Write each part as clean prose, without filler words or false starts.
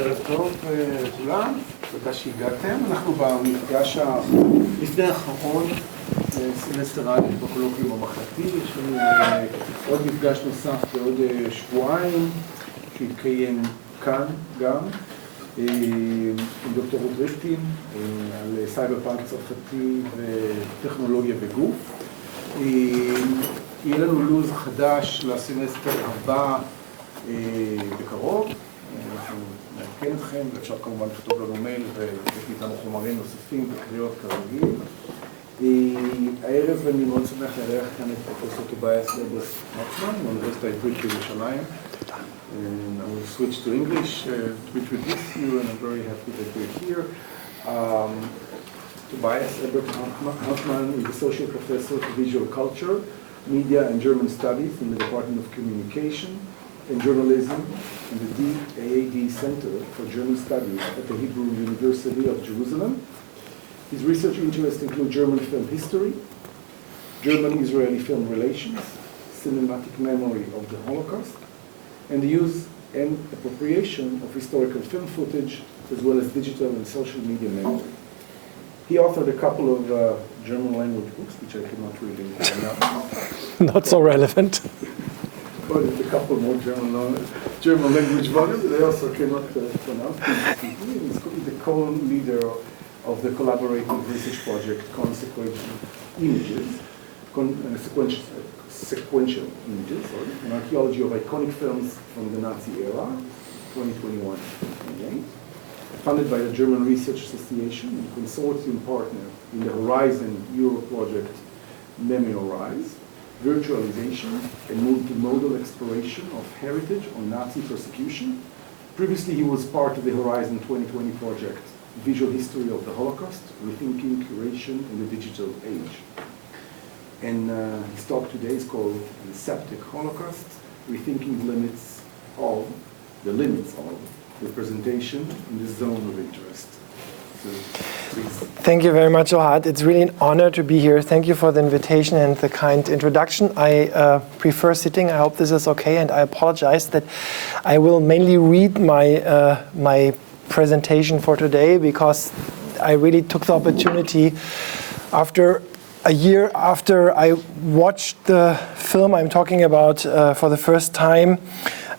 ערב טוב לכולם, תודה שהגעתם. אנחנו במפגש לפני האחרון, סמסטר א' בקולוקיום המחלקתי. יש לנו עוד מפגש נוסף בעוד שבועיים, שהתקיים כאן גם, עם דוקטור רודריפטין, על סייבר פאנק צרפתי וטכנולוגיה בגוף. יהיה לנו לוז חדש לסמסטר הבא בקרוב. אנחנו נעדכן אתכם, ואפשר כמובן לכתוב לנו מייל, ויש איתנו חומרים נוספים וקריאות כרגיל. הערב אני מאוד שמח לארח כאן את פרופסור טובייס אברט-הרטמן מאוניברסיטה העברית בירושלים. I will switch to English to introduce you, and I'm very happy that you're here. Tobias Ebbrecht-Hartmann is Associate Professor of Visual Culture, Media and German Studies in the Department of Communication and Journalism in the DAAD Center for German Studies at the Hebrew University of Jerusalem. His research interests include German film history, German-Israeli film relations, cinematic memory of the Holocaust, and the use and appropriation of historical film footage, as well as digital and social media memory. He authored a couple of German language books, which I cannot really pronounce. Not so relevant. But a couple more German language volumes. They also cannot pronounce. He's the co-leader of the collaborative research project Consequential Images, Sequential Images, an archaeology of iconic films from the Nazi era, 2021. Funded by the German Research Association and consortium partner in the Horizon Euro project Memorize, virtualization and multimodal exploration of heritage on Nazi persecution. Previously, he was part of the Horizon 2020 project, Visual History of the Holocaust, Rethinking, Curation in the Digital Age. And his talk today is called Aseptic Holocaust, Rethinking the limits of representation in the zone of interest. So, please. Thank you very much, Ohad. It's really an honor to be here. Thank you for the invitation and the kind introduction. I prefer sitting. I hope this is okay, and I apologize that I will mainly read my presentation for today, because I really took the opportunity after a year after I watched the film I'm talking about for the first time,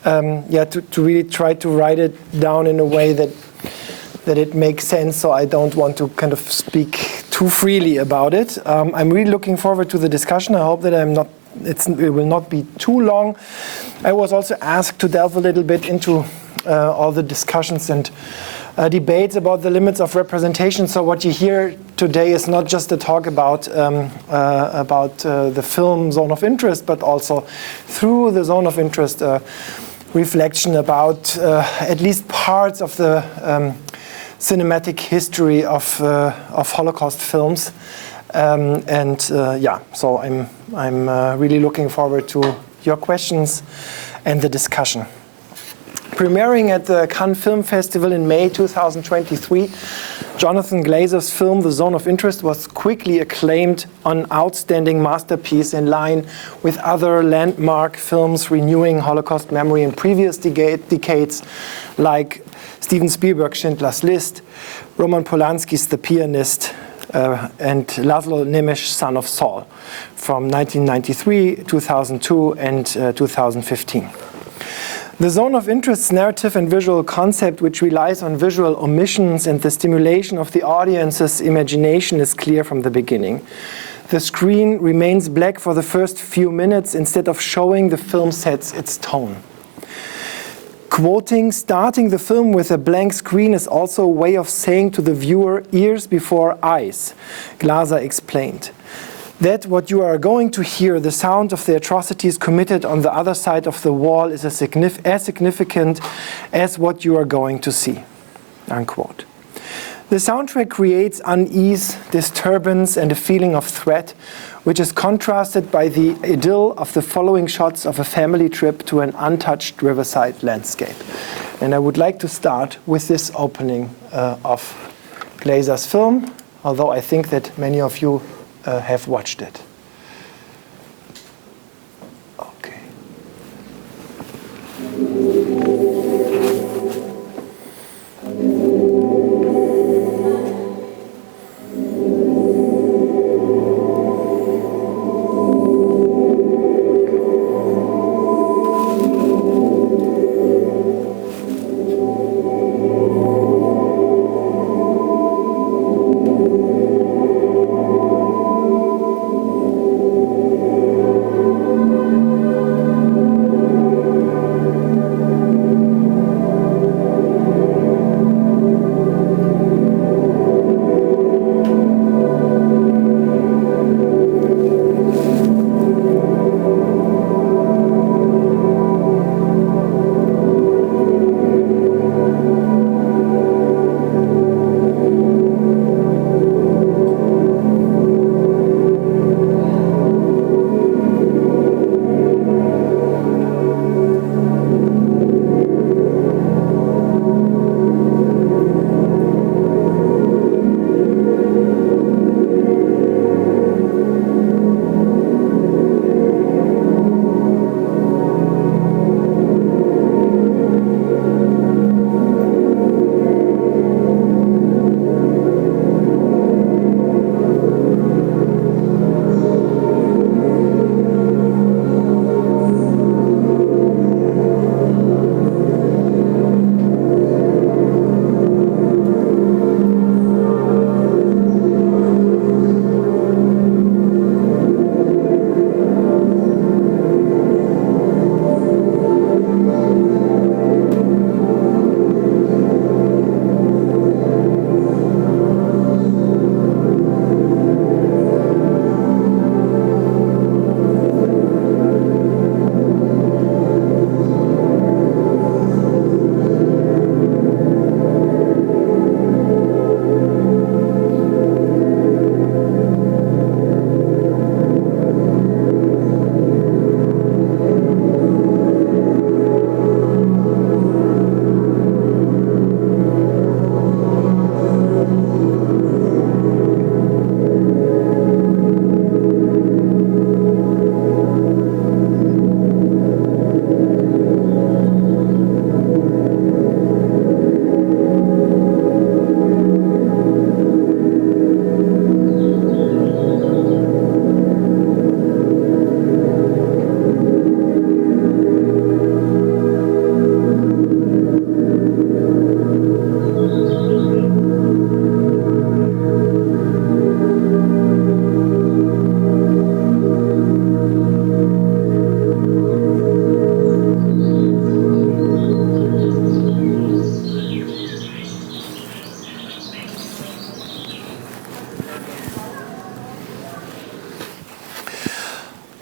to really try to write it down in a way that it makes sense, so I don't want to kind of speak too freely about it. I'm really looking forward to the discussion. I hope that it will not be too long. I was also asked to delve a little bit into all the discussions and debates about the limits of representation. So what you hear today is not just a talk about the film Zone of Interest, but also through the Zone of Interest, reflection about at least parts of the cinematic history of Holocaust films. So I'm really looking forward to your questions and the discussion. Premiering at the Cannes Film Festival in May 2023, Jonathan Glazer's film The Zone of Interest was quickly acclaimed an outstanding masterpiece in line with other landmark films renewing Holocaust memory in previous decades, like Steven Spielberg's Schindler's List, Roman Polanski's The Pianist, and Laszlo Nemes's Son of Saul from 1993, 2002, and 2015. The Zone of Interest's narrative and visual concept, which relies on visual omissions and the stimulation of the audience's imagination, is clear from the beginning. The screen remains black for the first few minutes instead of showing the film sets its tone. Quoting, starting the film with a blank screen is also a way of saying to the viewer, ears before eyes, Glazer explained. That what you are going to hear, the sound of the atrocities committed on the other side of the wall, is as significant as what you are going to see, unquote. The soundtrack creates unease, disturbance, and a feeling of threat, which is contrasted by the idyll of the following shots of a family trip to an untouched riverside landscape. And I would like to start with this opening of Glazer's film, although I think that many of you have watched it. Okay.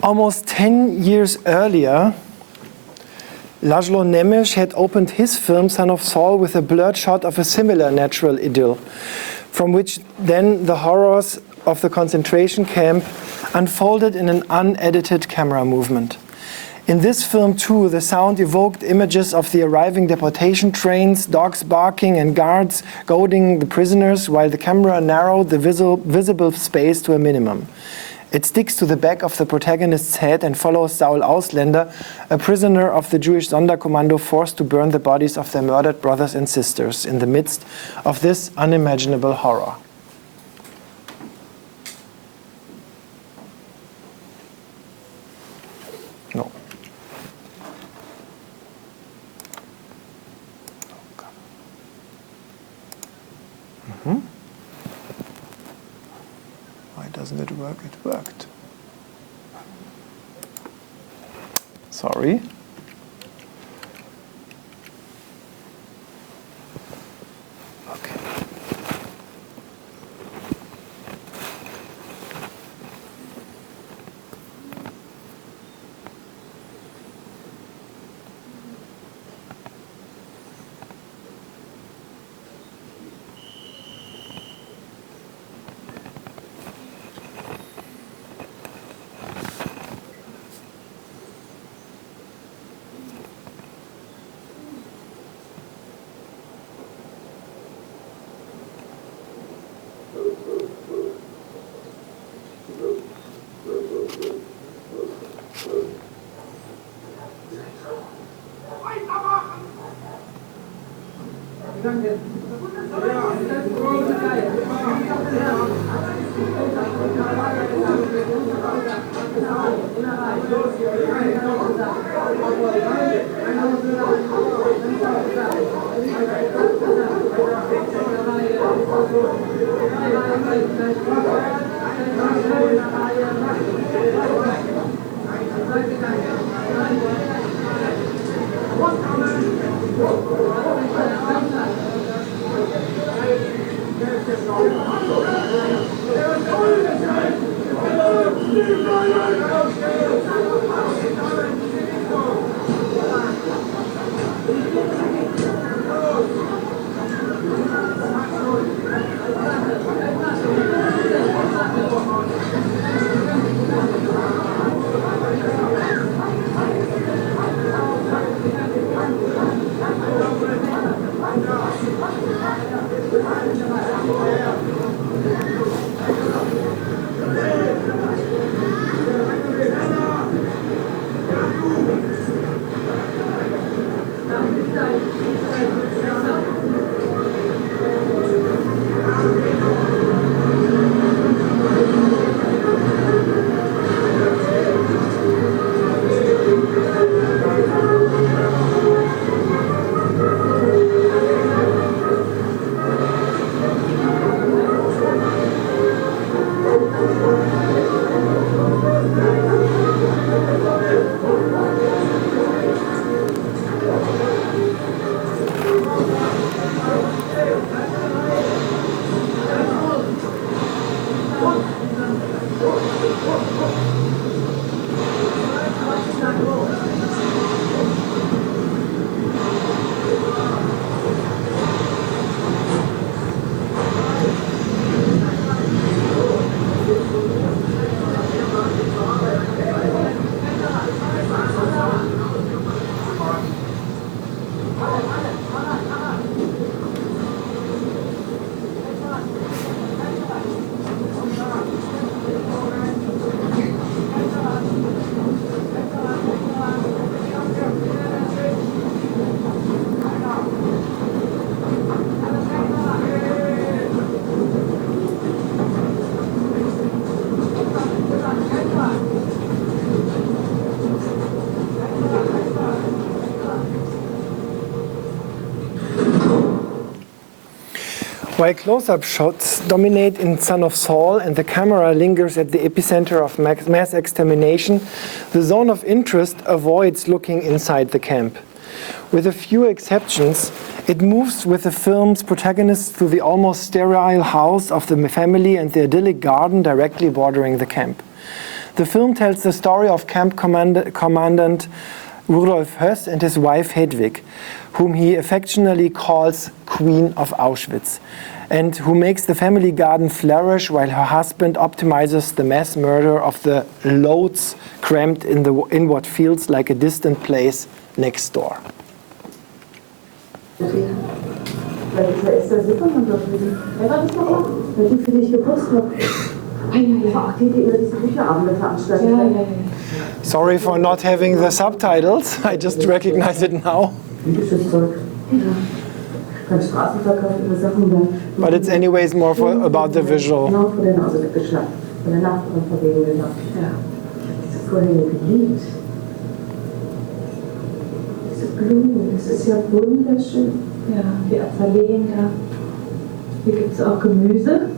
Almost 10 years earlier, Laszlo Nemes had opened his film Son of Saul with a blurred shot of a similar natural idyll, from which then the horrors of the concentration camp unfolded in an unedited camera movement. In this film too, the sound evoked images of the arriving deportation trains, dogs barking and guards goading the prisoners, while the camera narrowed the visible space to a minimum. It sticks to the back of the protagonist's head and follows Saul Ausländer, a prisoner of the Jewish Sonderkommando forced to burn the bodies of their murdered brothers and sisters in the midst of this unimaginable horror. No. Mm-hmm. Why doesn't it work? It worked. Sorry. Okay. While close-up shots dominate in Son of Saul and the camera lingers at the epicenter of mass extermination, the zone of interest avoids looking inside the camp. With a few exceptions, it moves with the film's protagonists through the almost sterile house of the family and the idyllic garden directly bordering the camp. The film tells the story of camp commandant Rudolf Höss and his wife Hedwig, whom he affectionately calls Queen of Auschwitz, and who makes the family garden flourish while her husband optimizes the mass murder of the loads crammed in what feels like a distant place next door. Sorry for not having the subtitles. I just recognize it now. But it's anyways more about the visual. Das ist ja wunderschön. Ja, wir verlegen da. Hier gibt es auch Gemüse. Ein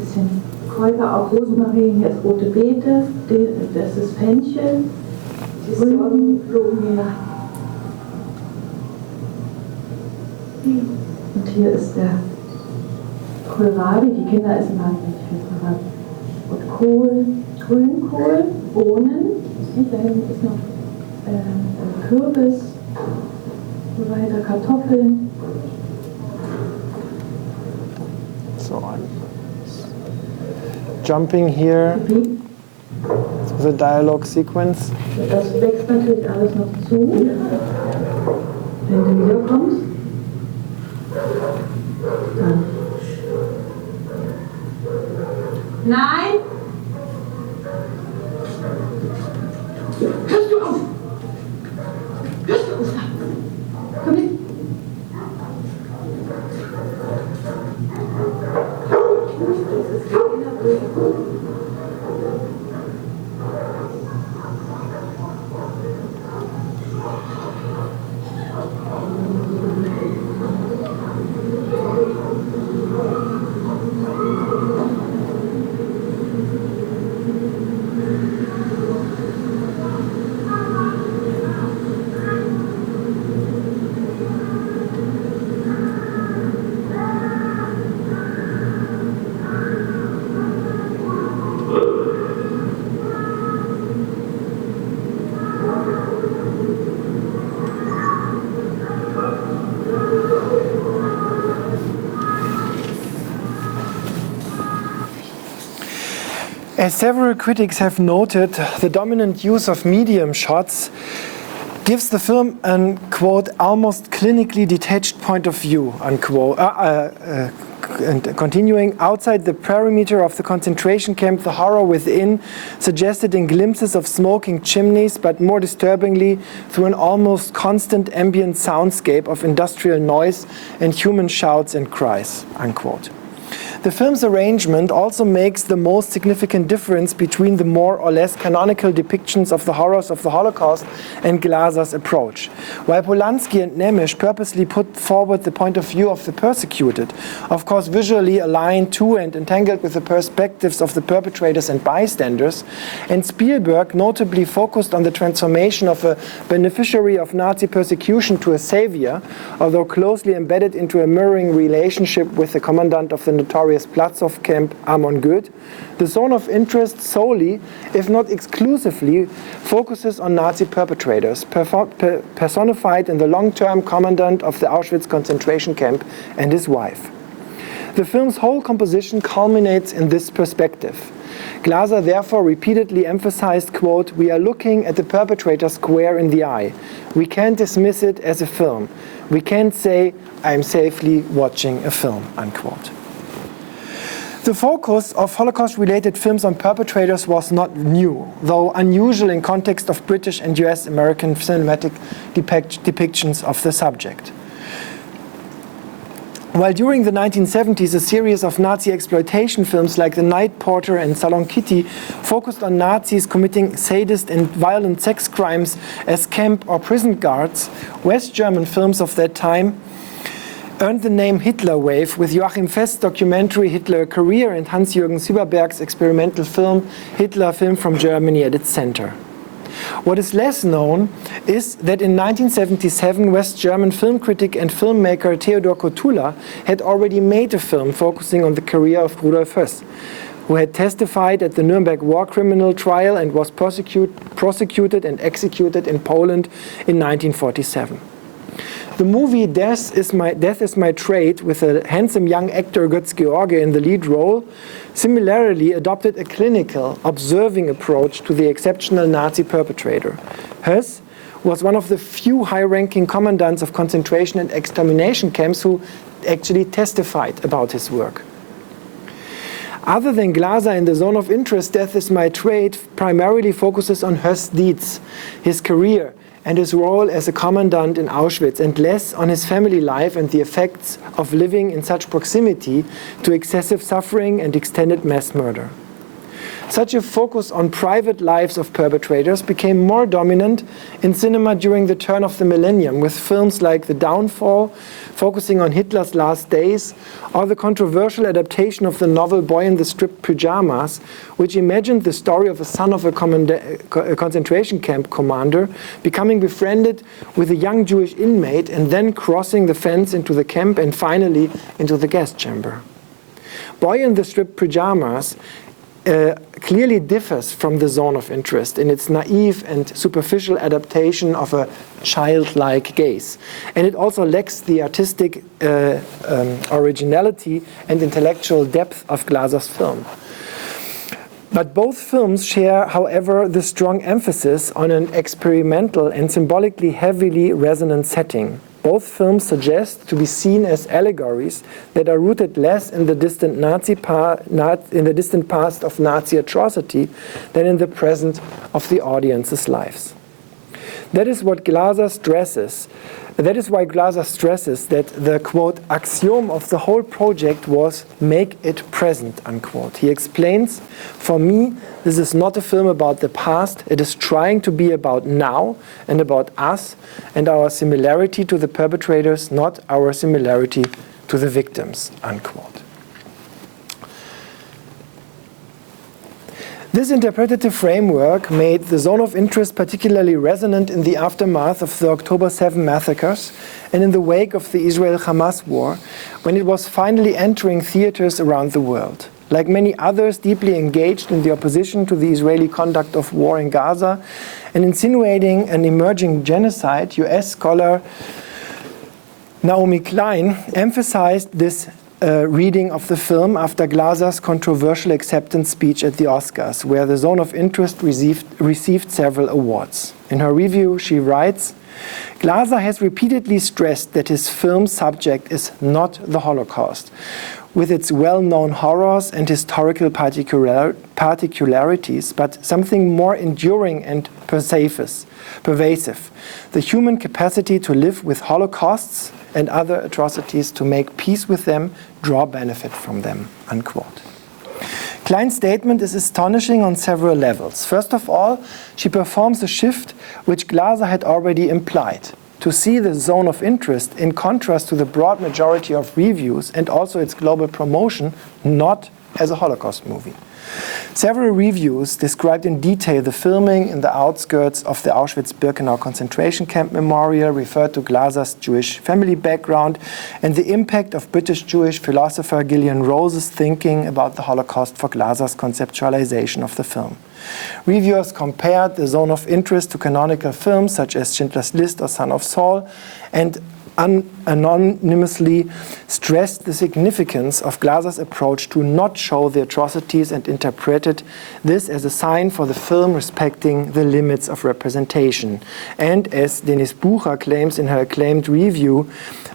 bisschen Kräuter, auch Rosmarin. Hier ist rote Beete. Das ist Fenchel. Grünblumen hier. Und hier ist der Kohlrabi. Die Kinder essen halt nicht viel Kohlrabi. Und Kohl, Grünkohl, Bohnen. Da hinten ist noch Kürbis, so weiter, Kartoffeln. So I'm jumping here to the dialogue sequence. Das wächst natürlich alles noch zu, wenn du wiederkommst. Dann. Nein! Hörst du auf! Hörst du auf! Komm hin! As several critics have noted, the dominant use of medium shots gives the film an, quote, almost clinically detached point of view, unquote. And continuing, outside the perimeter of the concentration camp, the horror within suggested in glimpses of smoking chimneys, but more disturbingly through an almost constant ambient soundscape of industrial noise and human shouts and cries, unquote. The film's arrangement also makes the most significant difference between the more or less canonical depictions of the horrors of the Holocaust and Glazer's approach. While Polanski and Nemish purposely put forward the point of view of the persecuted, of course visually aligned to and entangled with the perspectives of the perpetrators and bystanders, and Spielberg notably focused on the transformation of a beneficiary of Nazi persecution to a savior, although closely embedded into a mirroring relationship with the commandant of the notorious Platzow camp, Amon Goeth, the zone of interest solely, if not exclusively, focuses on Nazi perpetrators, personified in the long-term commandant of the Auschwitz concentration camp and his wife. The film's whole composition culminates in this perspective. Glazer therefore repeatedly emphasized, quote, "We are looking at the perpetrator square in the eye. We can't dismiss it as a film. We can't say, I'm safely watching a film," unquote. The focus of Holocaust-related films on perpetrators was not new, though unusual in context of British and US American cinematic depictions of the subject. While during the 1970s a series of Nazi exploitation films like The Night Porter and Salon Kitty focused on Nazis committing sadist and violent sex crimes as camp or prison guards, West German films of that time earned the name Hitler Wave with Joachim Fest's documentary Hitler a Career and Hans-Jürgen Syberberg's experimental film Hitler, Film from Germany at its center. What is less known is that in 1977 West German film critic and filmmaker Theodor Kotula had already made a film focusing on the career of Rudolf Höss, who had testified at the Nuremberg war criminal trial and was prosecuted and executed in Poland in 1947. The movie Death is My Trade, with a handsome young actor Götz-George in the lead role, similarly adopted a clinical, observing approach to the exceptional Nazi perpetrator. Höss was one of the few high-ranking commandants of concentration and extermination camps who actually testified about his work. Other than Glazer in the zone of interest, Death is My Trade primarily focuses on Höss' deeds, his career, and his role as a commandant in Auschwitz, and less on his family life and the effects of living in such proximity to excessive suffering and extended mass murder. Such a focus on private lives of perpetrators became more dominant in cinema during the turn of the millennium, with films like The Downfall, focusing on Hitler's last days, or the controversial adaptation of the novel Boy in the Striped Pyjamas, which imagined the story of a son of a concentration camp commander becoming befriended with a young Jewish inmate and then crossing the fence into the camp and finally into the gas chamber. Boy in the Striped Pyjamas clearly differs from the zone of interest in its naive and superficial adaptation of a childlike gaze. And it also lacks the artistic originality and intellectual depth of Glazer's film. But both films share, however, the strong emphasis on an experimental and symbolically heavily resonant setting. Both films suggest to be seen as allegories that are rooted less in the distant past of Nazi atrocity than in the present of the audience's lives. That is what Glazer stresses. That is why Glazer stresses that the, quote, axiom of the whole project was make it present, unquote. He explains, for me, this is not a film about the past. It is trying to be about now and about us and our similarity to the perpetrators, not our similarity to the victims, unquote. This interpretative framework made the zone of interest particularly resonant in the aftermath of the October 7 massacres and in the wake of the Israel-Hamas war, when it was finally entering theaters around the world. Like many others deeply engaged in the opposition to the Israeli conduct of war in Gaza and insinuating an emerging genocide, US scholar Naomi Klein emphasized this reading of the film after Glazer's controversial acceptance speech at the Oscars, where the zone of interest received several awards. In her review, she writes, Glazer has repeatedly stressed that his film's subject is not the Holocaust, with its well-known horrors and historical particularities, but something more enduring and pervasive, the human capacity to live with holocausts and other atrocities, to make peace with them, draw benefit from them, unquote. Klein's statement is astonishing on several levels. First of all, she performs a shift which Glazer had already implied, to see the zone of interest in contrast to the broad majority of reviews and also its global promotion, not as a Holocaust movie. Several reviews described in detail the filming in the outskirts of the Auschwitz-Birkenau concentration camp memorial, referred to Glazer's Jewish family background and the impact of British Jewish philosopher Gillian Rose's thinking about the Holocaust for Glazer's conceptualization of the film. Reviewers compared the zone of interest to canonical films such as Schindler's List or Son of Saul, and anonymously stressed the significance of Glazer's approach to not show the atrocities and interpreted this as a sign for the film respecting the limits of representation, and, as Denise Bucher claims in her acclaimed review,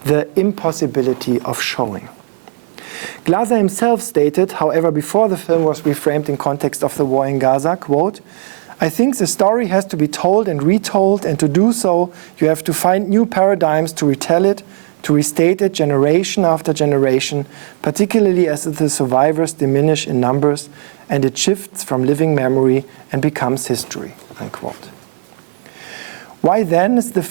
the impossibility of showing. Glazer himself stated, however, before the film was reframed in context of the war in Gaza, quote, I think the story has to be told and retold, and to do so, you have to find new paradigms to retell it, to restate it generation after generation, particularly as the survivors diminish in numbers and it shifts from living memory and becomes history, unquote. Why then, if the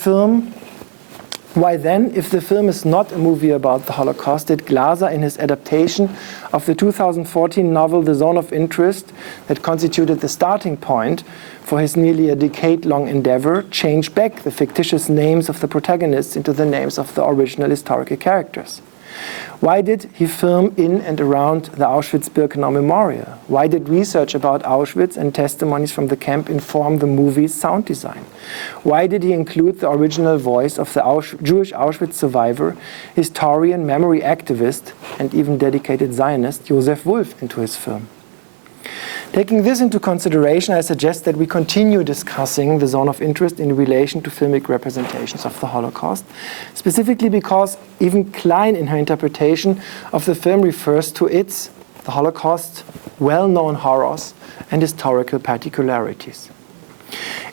film is not a movie about the Holocaust, did Glazer, in his adaptation of the 2014 novel The Zone of Interest, that constituted the starting point for his nearly a decade-long endeavor, change back the fictitious names of the protagonists into the names of the original historical characters? Why did he film in and around the Auschwitz-Birkenau Memorial? Why did research about Auschwitz and testimonies from the camp inform the movie's sound design? Why did he include the original voice of the Jewish Auschwitz survivor, historian, memory activist, and even dedicated Zionist Josef Wolf into his film? Taking this into consideration, I suggest that we continue discussing the zone of interest in relation to filmic representations of the Holocaust, specifically because even Klein, in her interpretation of the film, refers to its, the Holocaust, well-known horrors and historical particularities.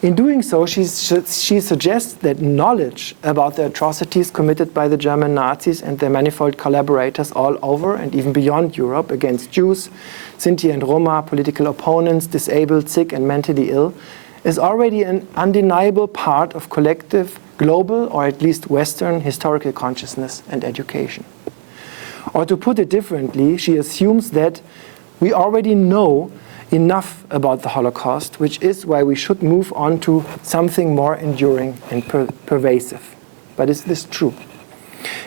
In doing so, she suggests that knowledge about the atrocities committed by the German Nazis and their manifold collaborators all over and even beyond Europe against Jews, Sinti and Roma, political opponents, disabled, sick and mentally ill, is already an undeniable part of collective, global, or at least Western historical consciousness and education. Or to put it differently, she assumes that we already know enough about the Holocaust, which is why we should move on to something more enduring and pervasive. But is this true?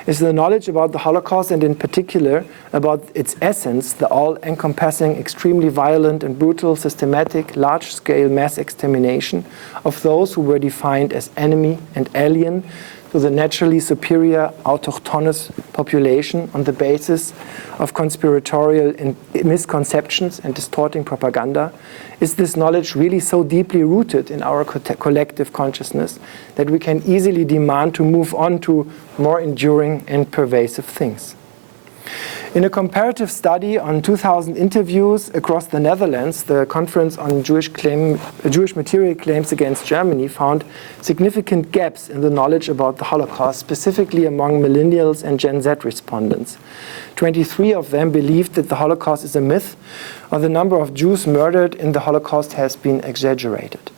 Is the knowledge about the Holocaust, and in particular about its essence, the all-encompassing, extremely violent and brutal, systematic, large-scale mass extermination of those who were defined as enemy and alien to the naturally superior autochthonous population on the basis of conspiratorial misconceptions and distorting propaganda? Is this knowledge really so deeply rooted in our collective consciousness that we can easily demand to move on to more enduring and pervasive things? In a comparative study on 2,000 interviews across the Netherlands, the Conference on Jewish Material Claims Against Germany found significant gaps in the knowledge about the Holocaust, specifically among millennials and Gen Z respondents. 23 of them believed that the Holocaust is a myth, or the number of Jews murdered in the Holocaust has been exaggerated.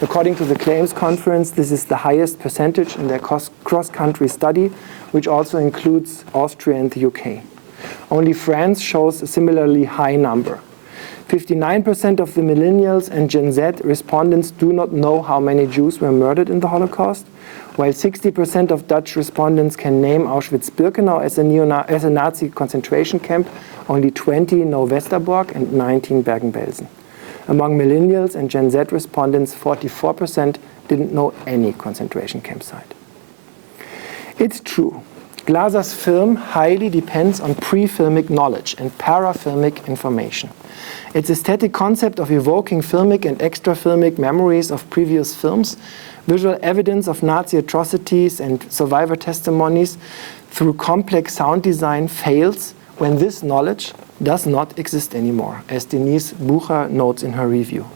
According to the Claims Conference, this is the highest percentage in their cross-country study, which also includes Austria and the UK. Only France shows a similarly high number. 59% of the millennials and Gen Z respondents do not know how many Jews were murdered in the Holocaust, while 60% of Dutch respondents can name Auschwitz-Birkenau as a Nazi concentration camp. Only 20 know Westerbork and 19 Bergen-Belsen. Among millennials and Gen Z respondents, 44% didn't know any concentration campsite. It's true. Glazer's film highly depends on pre-filmic knowledge and para-filmic information. Its aesthetic concept of evoking filmic and extra-filmic memories of previous films, visual evidence of Nazi atrocities and survivor testimonies through complex sound design fails when this knowledge does not exist anymore, as Denise Bucher notes in her review.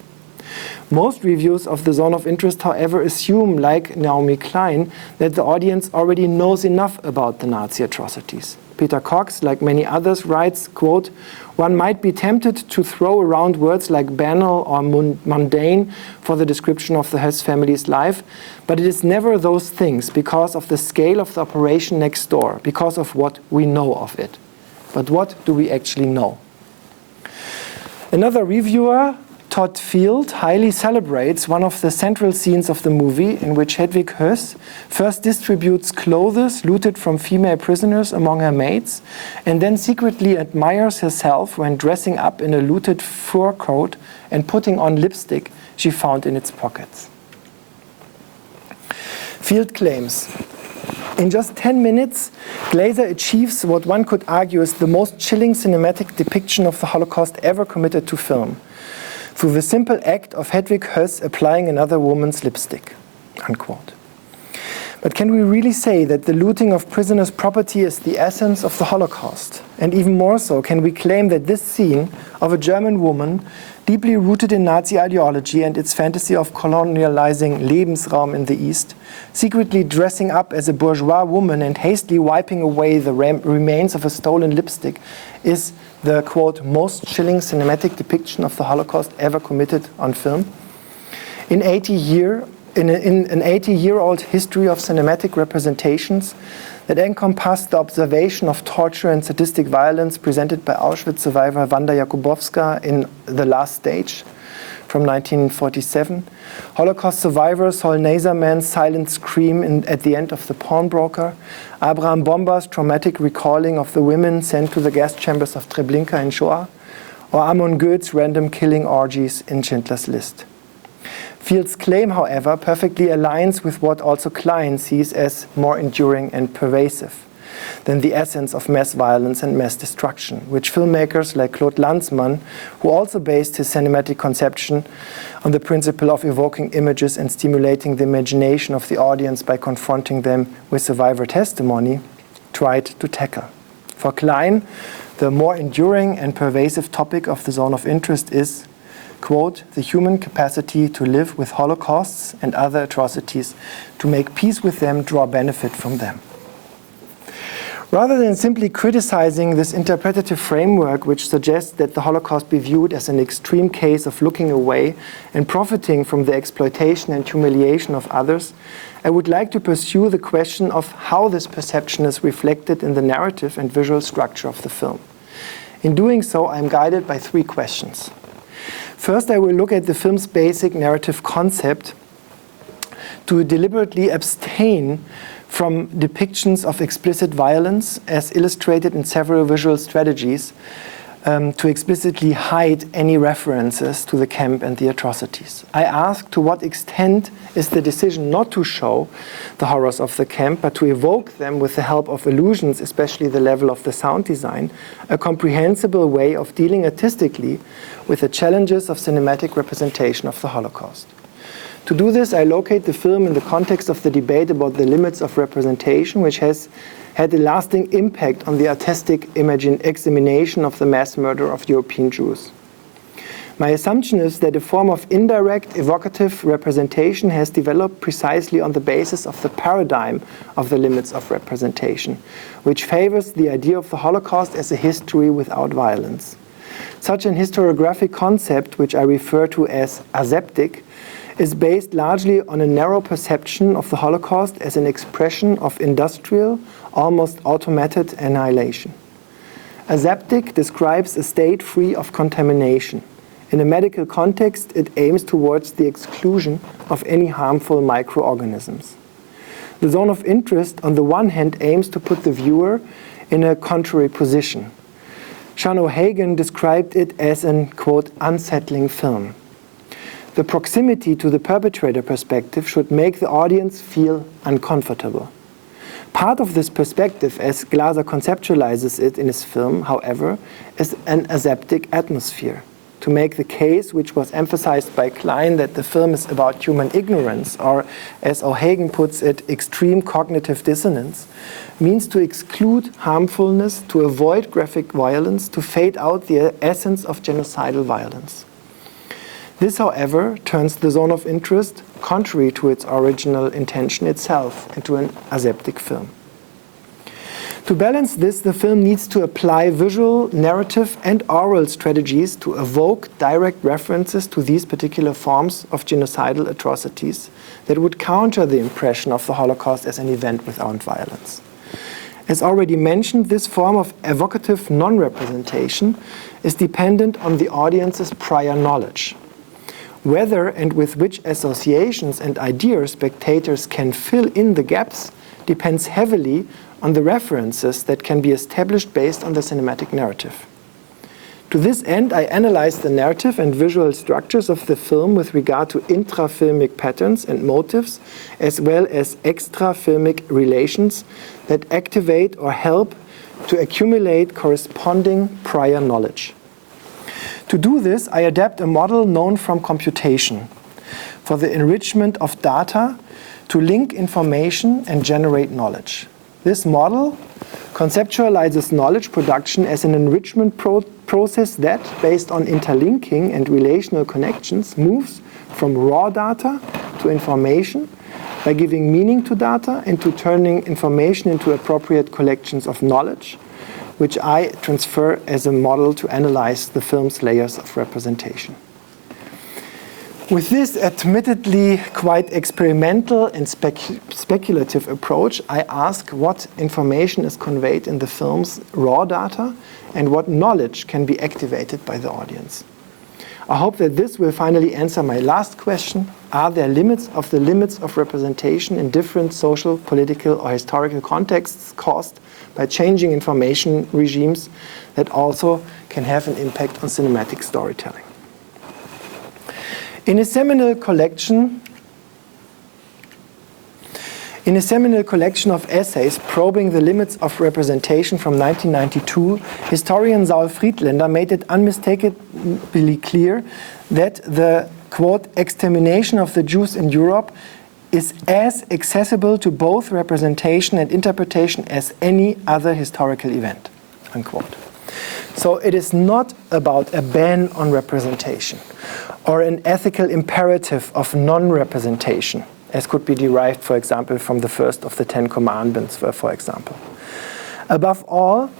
Most reviews of the zone of interest, however, assume, like Naomi Klein, that the audience already knows enough about the Nazi atrocities. Peter Cox, like many others, writes, quote, "One might be tempted to throw around words like banal or mundane for the description of the Höss family's life, but it is never those things because of the scale of the operation next door, because of what we know of it." But what do we actually know? Another reviewer, Todd Field, highly celebrates one of the central scenes of the movie in which Hedwig Höss first distributes clothes looted from female prisoners among her mates and then secretly admires herself when dressing up in a looted fur coat and putting on lipstick she found in its pockets. Field claims, in just 10 minutes, Glazer achieves what one could argue is the most chilling cinematic depiction of the Holocaust ever committed to film, through the simple act of Hedwig Höss applying another woman's lipstick, unquote. But can we really say that the looting of prisoners' property is the essence of the Holocaust? And even more so, can we claim that this scene of a German woman, deeply rooted in Nazi ideology and its fantasy of colonializing Lebensraum in the East, secretly dressing up as a bourgeois woman and hastily wiping away the remains of a stolen lipstick, is the, quote, most chilling cinematic depiction of the Holocaust ever committed on film? In an 80-year-old history of cinematic representations that encompass the observation of torture and sadistic violence presented by Auschwitz survivor Wanda Jakubowska in The Last Stage, from 1947. Holocaust survivors saw Nazarman's silent scream at the end of The Pawnbroker, Abraham Bomba's traumatic recalling of the women sent to the gas chambers of Treblinka in Shoah, or Amon Goeth's random killing orgies in Schindler's List. Field's claim, however, perfectly aligns with what also Klein sees as more enduring and pervasive than the essence of mass violence and mass destruction, which filmmakers like Claude Lanzmann, who also based his cinematic conception on the principle of evoking images and stimulating the imagination of the audience by confronting them with survivor testimony, tried to tackle. For Klein, the more enduring and pervasive topic of the zone of interest is, quote, the human capacity to live with holocausts and other atrocities, to make peace with them, draw benefit from them. Rather than simply criticizing this interpretative framework, which suggests that the Holocaust be viewed as an extreme case of looking away and profiting from the exploitation and humiliation of others, I would like to pursue the question of how this perception is reflected in the narrative and visual structure of the film. In doing so, I am guided by three questions. First, I will look at the film's basic narrative concept to deliberately abstain from depictions of explicit violence, as illustrated in several visual strategies, to explicitly hide any references to the camp and the atrocities. I ask, to what extent is the decision not to show the horrors of the camp, but to evoke them with the help of illusions, especially the level of the sound design, a comprehensible way of dealing artistically with the challenges of cinematic representation of the Holocaust. To do this, I locate the film in the context of the debate about the limits of representation, which has had a lasting impact on the artistic examination of the mass murder of European Jews. My assumption is that a form of indirect, evocative representation has developed precisely on the basis of the paradigm of the limits of representation, which favors the idea of the Holocaust as a history without violence. Such an historiographic concept, which I refer to as aseptic, is based largely on a narrow perception of the Holocaust as an expression of industrial, almost automated annihilation. Aseptic describes a state free of contamination. In a medical context, it aims towards the exclusion of any harmful microorganisms. The zone of interest, on the one hand, aims to put the viewer in a contrary position. Sean O'Hagan described it as an, quote, unsettling film. The proximity to the perpetrator perspective should make the audience feel uncomfortable. Part of this perspective, as Glazer conceptualizes it in his film, however, is an aseptic atmosphere. To make the case, which was emphasized by Klein, that the film is about human ignorance, or as O'Hagan puts it, extreme cognitive dissonance, means to exclude harmfulness, to avoid graphic violence, to fade out the essence of genocidal violence. This, however, turns the zone of interest, contrary to its original intention itself, into an aseptic film. To balance this, the film needs to apply visual, narrative, and oral strategies to evoke direct references to these particular forms of genocidal atrocities that would counter the impression of the Holocaust as an event without violence. As already mentioned, this form of evocative non-representation is dependent on the audience's prior knowledge. Whether and with which associations and ideas spectators can fill in the gaps depends heavily on the references that can be established based on the cinematic narrative. To this end, I analyzed the narrative and visual structures of the film with regard to intra-filmic patterns and motives, as well as extra-filmic relations that activate or help to accumulate corresponding prior knowledge. To do this, I adapt a model known from computation for the enrichment of data to link information and generate knowledge. This model conceptualizes knowledge production as an enrichment process that, based on interlinking and relational connections, moves from raw data to information by giving meaning to data and to turning information into appropriate collections of knowledge, which I transfer as a model to analyze the film's layers of representation. With this admittedly quite experimental and speculative approach, I ask what information is conveyed in the film's raw data and what knowledge can be activated by the audience. I hope that this will finally answer my last question. Are there limits of representation in different social, political, or historical contexts caused by changing information regimes that also can have an impact on cinematic storytelling? In a seminal collection of essays probing the limits of representation from 1992, historian Saul Friedländer made it unmistakably clear that the, quote, extermination of the Jews in Europe is as accessible to both representation and interpretation as any other historical event, unquote. So it is not about a ban on representation or an ethical imperative of non-representation, as could be derived, for example, from the first of the 10 Commandments, for example. Above all,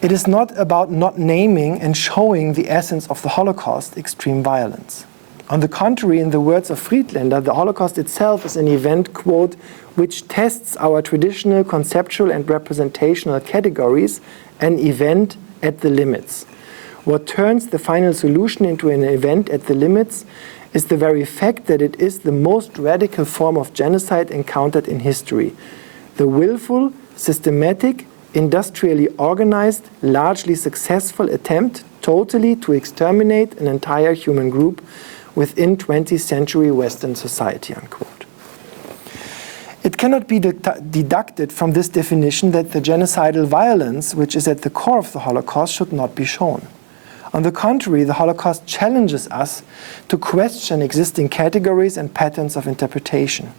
it is not about not naming and showing the essence of the Holocaust, extreme violence. On the contrary, in the words of Friedländer, the Holocaust itself is an event, quote, which tests our traditional conceptual and representational categories, an event at the limits. What turns the final solution into an event at the limits is the very fact that it is the most radical form of genocide encountered in history. The willful, systematic, industrially organized, largely successful attempt totally to exterminate an entire human group within 20th century Western society, unquote. It cannot be deducted from this definition that the genocidal violence, which is at the core of the Holocaust, should not be shown. On the contrary, the Holocaust challenges us to question existing categories and patterns of interpretation.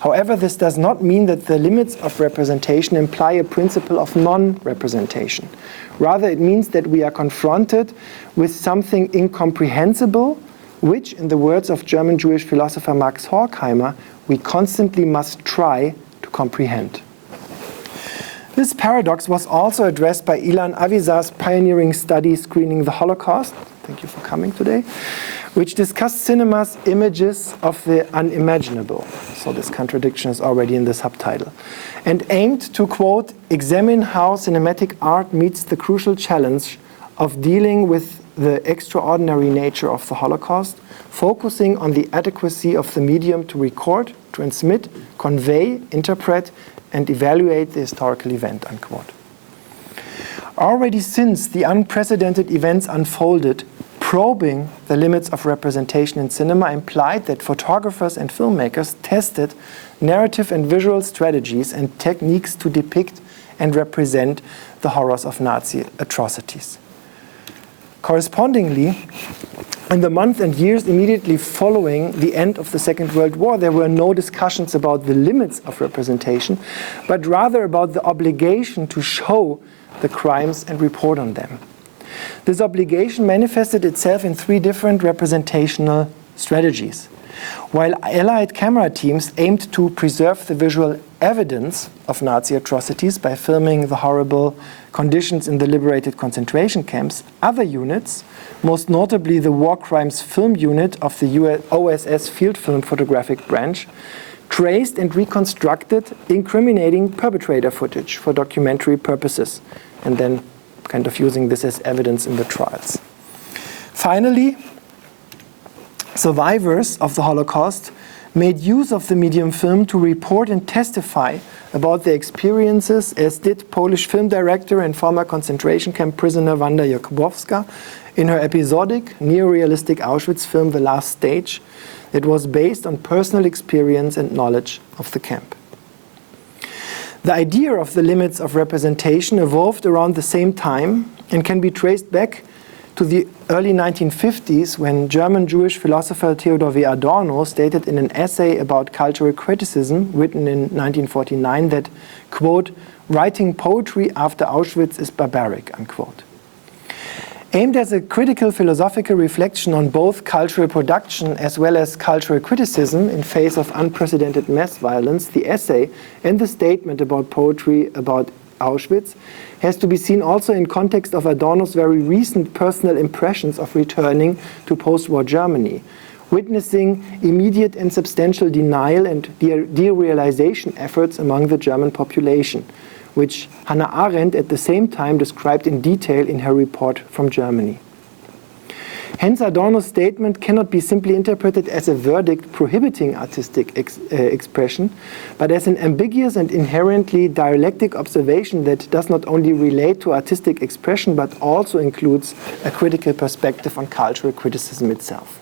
However, this does not mean that the limits of representation imply a principle of non-representation. Rather, it means that we are confronted with something incomprehensible, which, in the words of German Jewish philosopher Max Horkheimer, we constantly must try to comprehend. This paradox was also addressed by Ilan Avisa's pioneering study, Screening the Holocaust, thank you for coming today, which discussed cinema's images of the unimaginable. So this contradiction is already in the subtitle. And aimed to, quote, examine how cinematic art meets the crucial challenge of dealing with the extraordinary nature of the Holocaust, focusing on the adequacy of the medium to record, transmit, convey, interpret, and evaluate the historical event, unquote. Already since the unprecedented events unfolded, probing the limits of representation in cinema implied that photographers and filmmakers tested narrative and visual strategies and techniques to depict and represent the horrors of Nazi atrocities. Correspondingly, in the months and years immediately following the end of the Second World War, there were no discussions about the limits of representation, but rather about the obligation to show the crimes and report on them. This obligation manifested itself in three different representational strategies. While Allied camera teams aimed to preserve the visual evidence of Nazi atrocities by filming the horrible conditions in the liberated concentration camps, other units, most notably the War Crimes Film Unit of the OSS Field Film Photographic Branch, traced and reconstructed incriminating perpetrator footage for documentary purposes, and then kind of using this as evidence in the trials. Finally, survivors of the Holocaust made use of the medium film to report and testify about their experiences, as did Polish film director and former concentration camp prisoner Wanda Jakubowska in her episodic, near-realistic Auschwitz film The Last Stage that was based on personal experience and knowledge of the camp. The idea of the limits of representation evolved around the same time and can be traced back to the early 1950s, when German Jewish philosopher Theodor W. Adorno stated in an essay about cultural criticism written in 1949 that, quote, writing poetry after Auschwitz is barbaric, unquote. Aimed as a critical philosophical reflection on both cultural production as well as cultural criticism in face of unprecedented mass violence, the essay and the statement about poetry about Auschwitz has to be seen also in context of Adorno's very recent personal impressions of returning to post-war Germany, witnessing immediate and substantial denial and derealization efforts among the German population, which Hannah Arendt at the same time described in detail in her report from Germany. Hence, Adorno's statement cannot be simply interpreted as a verdict prohibiting artistic expression, but as an ambiguous and inherently dialectic observation that does not only relate to artistic expression, but also includes a critical perspective on cultural criticism itself.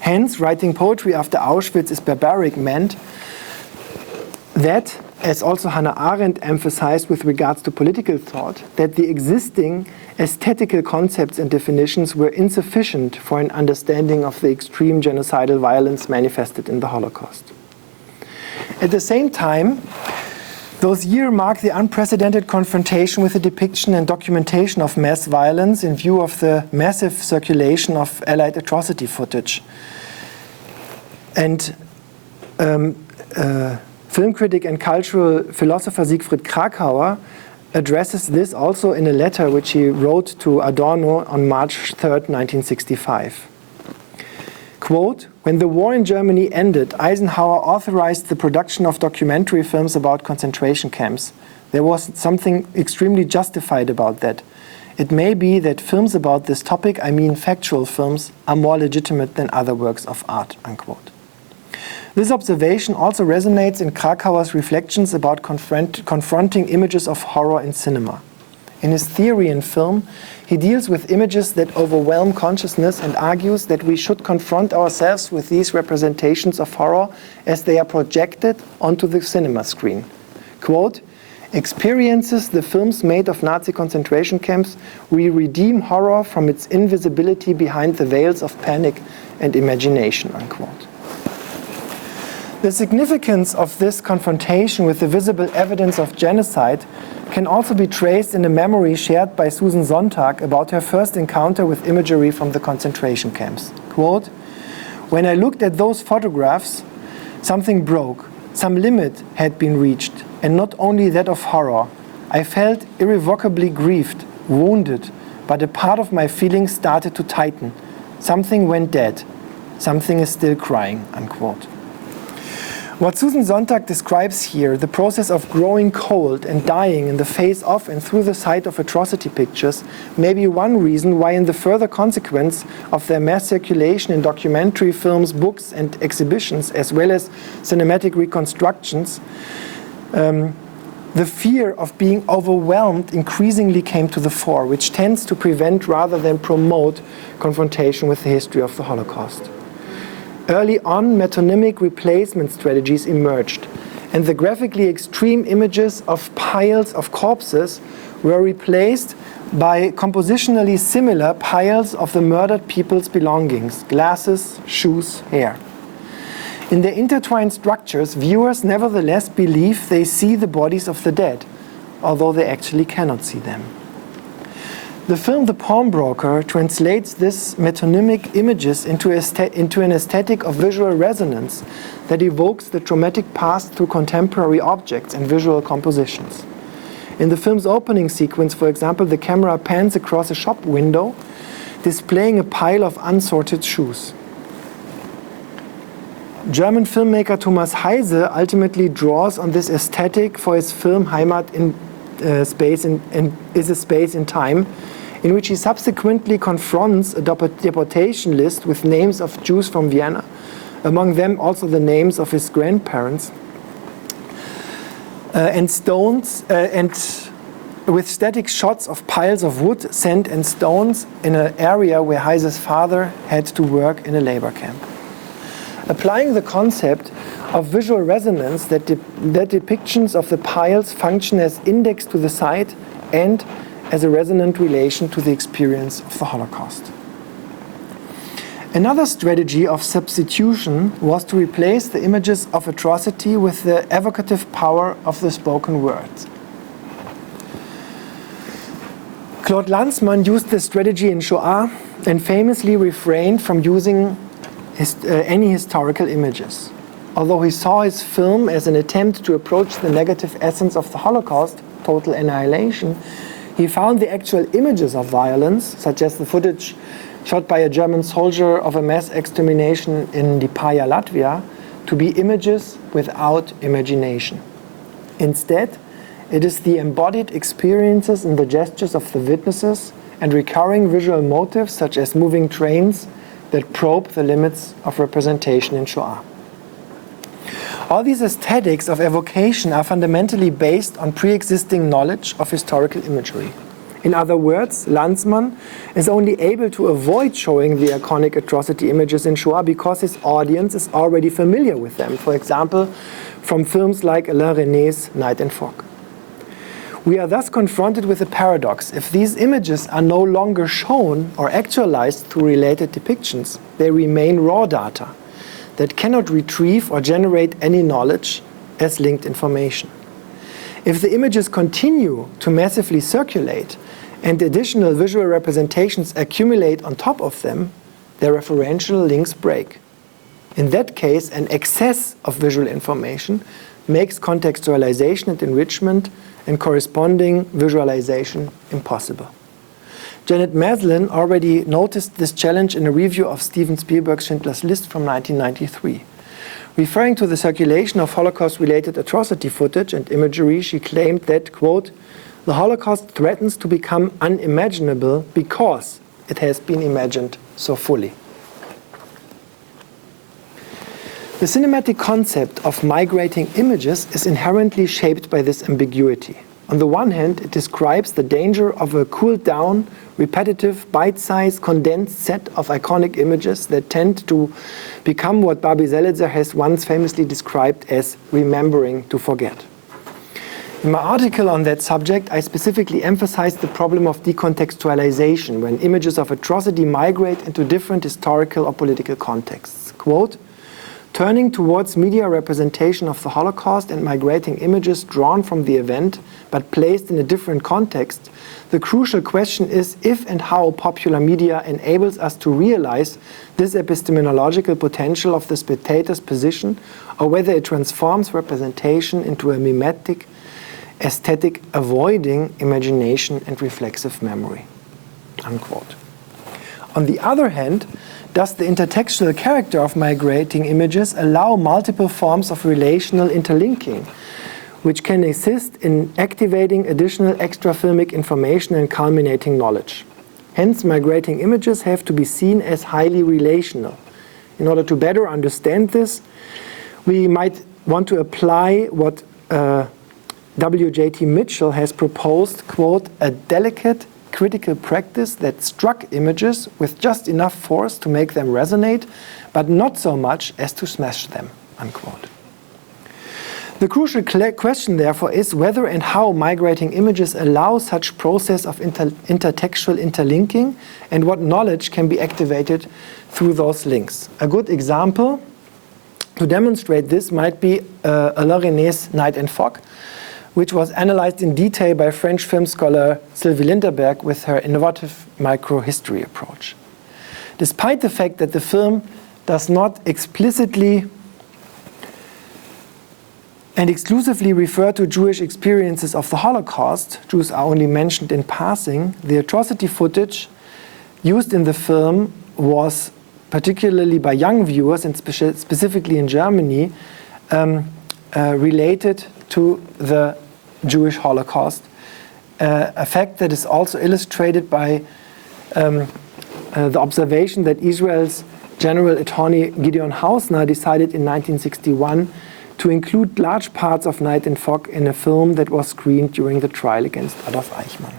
Hence, writing poetry after Auschwitz is barbaric meant that, as also Hannah Arendt emphasized with regards to political thought, that the existing aesthetical concepts and definitions were insufficient for an understanding of the extreme genocidal violence manifested in the Holocaust. At the same time, those years mark the unprecedented confrontation with the depiction and documentation of mass violence in view of the massive circulation of Allied atrocity footage. And film critic and cultural philosopher Siegfried Krakauer addresses this also in a letter which he wrote to Adorno on March 3rd, 1965. Quote, "When the war in Germany ended, Eisenhower authorized the production of documentary films about concentration camps. There was something extremely justified about that. It may be that films about this topic, I mean factual films, are more legitimate than other works of art," unquote. This observation also resonates in Krakauer's reflections about confronting images of horror in cinema. In his theory in film, he deals with images that overwhelm consciousness and argues that we should confront ourselves with these representations of horror as they are projected onto the cinema screen. Quote, "Experiences the films made of Nazi concentration camps, we redeem horror from its invisibility behind the veils of panic and imagination," unquote. The significance of this confrontation with the visible evidence of genocide can also be traced in a memory shared by Susan Sontag about her first encounter with imagery from the concentration camps. Quote, "When I looked at those photographs, something broke, some limit had been reached, and not only that of horror. I felt irrevocably grieved, wounded, but a part of my feelings started to tighten. Something went dead. Something is still crying," unquote. What Susan Sontag describes here, the process of growing cold and dying in the face of and through the sight of atrocity pictures, may be one reason why in the further consequence of their mass circulation in documentary films, books and exhibitions, as well as cinematic reconstructions, the fear of being overwhelmed increasingly came to the fore, which tends to prevent rather than promote confrontation with the history of the Holocaust. Early on, metonymic replacement strategies emerged, and the graphically extreme images of piles of corpses were replaced by compositionally similar piles of the murdered people's belongings, glasses, shoes, hair. In their intertwined structures, viewers nevertheless believe they see the bodies of the dead, although they actually cannot see them. The film The Pawnbroker translates this metonymic images into an aesthetic of visual resonance that evokes the traumatic past through contemporary objects and visual compositions. In the film's opening sequence, for example, the camera pans across a shop window, displaying a pile of unsorted shoes. German filmmaker Thomas Heise ultimately draws on this aesthetic for his film Heimat is a Space in Time, in which he subsequently confronts a deportation list with names of Jews from Vienna, among them also the names of his grandparents, and stones, and with static shots of piles of wood, sand and stones in an area where Heise's father had to work in a labor camp. Applying the concept of visual resonance, that depictions of the piles function as index to the site and as a resonant relation to the experience of the Holocaust. Another strategy of substitution was to replace the images of atrocity with the evocative power of the spoken word. Claude Lanzmann used this strategy in Shoah and famously refrained from using any historical images. Although he saw his film as an attempt to approach the negative essence of the Holocaust, total annihilation, he found the actual images of violence, such as the footage shot by a German soldier of a mass extermination in Liepāja, Latvia, to be images without imagination. Instead, it is the embodied experiences and the gestures of the witnesses and recurring visual motifs such as moving trains that probe the limits of representation in Shoah. All these aesthetics of evocation are fundamentally based on pre-existing knowledge of historical imagery. In other words, Landesman is only able to avoid showing the iconic atrocity images in Shoah because his audience is already familiar with them, for example, from films like Alain René's Night and Fog. We are thus confronted with a paradox. If these images are no longer shown or actualized through related depictions, they remain raw data that cannot retrieve or generate any knowledge as linked information. If the images continue to massively circulate and additional visual representations accumulate on top of them, their referential links break. In that case, an excess of visual information makes contextualization and enrichment and corresponding visualization impossible. Janet Maslin already noticed this challenge in a review of Steven Spielberg's Schindler's List from 1993. Referring to the circulation of Holocaust-related atrocity footage and imagery, she claimed that, quote, "The Holocaust threatens to become unimaginable because it has been imagined so fully." The cinematic concept of migrating images is inherently shaped by this ambiguity. On the one hand, it describes the danger of a cooled down, repetitive, bite-sized, condensed set of iconic images that tend to become what Barbie Zelizer has once famously described as remembering to forget. In my article on that subject, I specifically emphasized the problem of decontextualization when images of atrocity migrate into different historical or political contexts. Quote, "Turning towards media representation of the Holocaust and migrating images drawn from the event but placed in a different context, the crucial question is if and how popular media enables us to realize this epistemological potential of the spectator's position, or whether it transforms representation into a mimetic aesthetic avoiding imagination and reflexive memory." Unquote. On the other hand, does the intertextual character of migrating images allow multiple forms of relational interlinking, which can assist in activating additional extra-filmic information and culminating knowledge? Hence, migrating images have to be seen as highly relational. In order to better understand this, we might want to apply what W.J.T. Mitchell has proposed, quote, "a delicate critical practice that struck images with just enough force to make them resonate, but not so much as to smash them," unquote. The crucial question, therefore, is whether and how migrating images allow such process of intertextual interlinking and what knowledge can be activated through those links. A good example to demonstrate this might be Alain René's Night and Fog, which was analyzed in detail by French film scholar Sylvie Linderberg with her innovative microhistory approach. Despite the fact that the film does not explicitly and exclusively refer to Jewish experiences of the Holocaust, Jews are only mentioned in passing, the atrocity footage used in the film was, particularly by young viewers and specifically in Germany, related to the Jewish Holocaust, a fact that is also illustrated by the observation that Israel's General Attorney Gideon Hausner decided in 1961 to include large parts of Night and Fog in a film that was screened during the trial against Adolf Eichmann.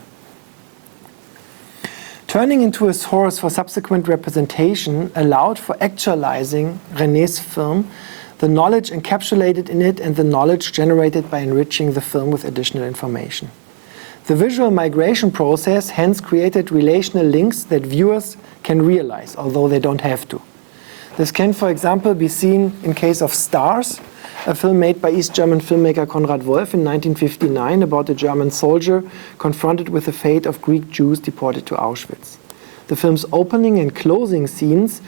Turning into a source for subsequent representation allowed for actualizing René's film, the knowledge encapsulated in it and the knowledge generated by enriching the film with additional information. The visual migration process hence created relational links that viewers can realize, although they don't have to. This can, for example, be seen in case of Stars, a film made by East German filmmaker Konrad Wolf in 1959 about a German soldier confronted with the fate of Greek Jews deported to Auschwitz. The film's opening and closing scenes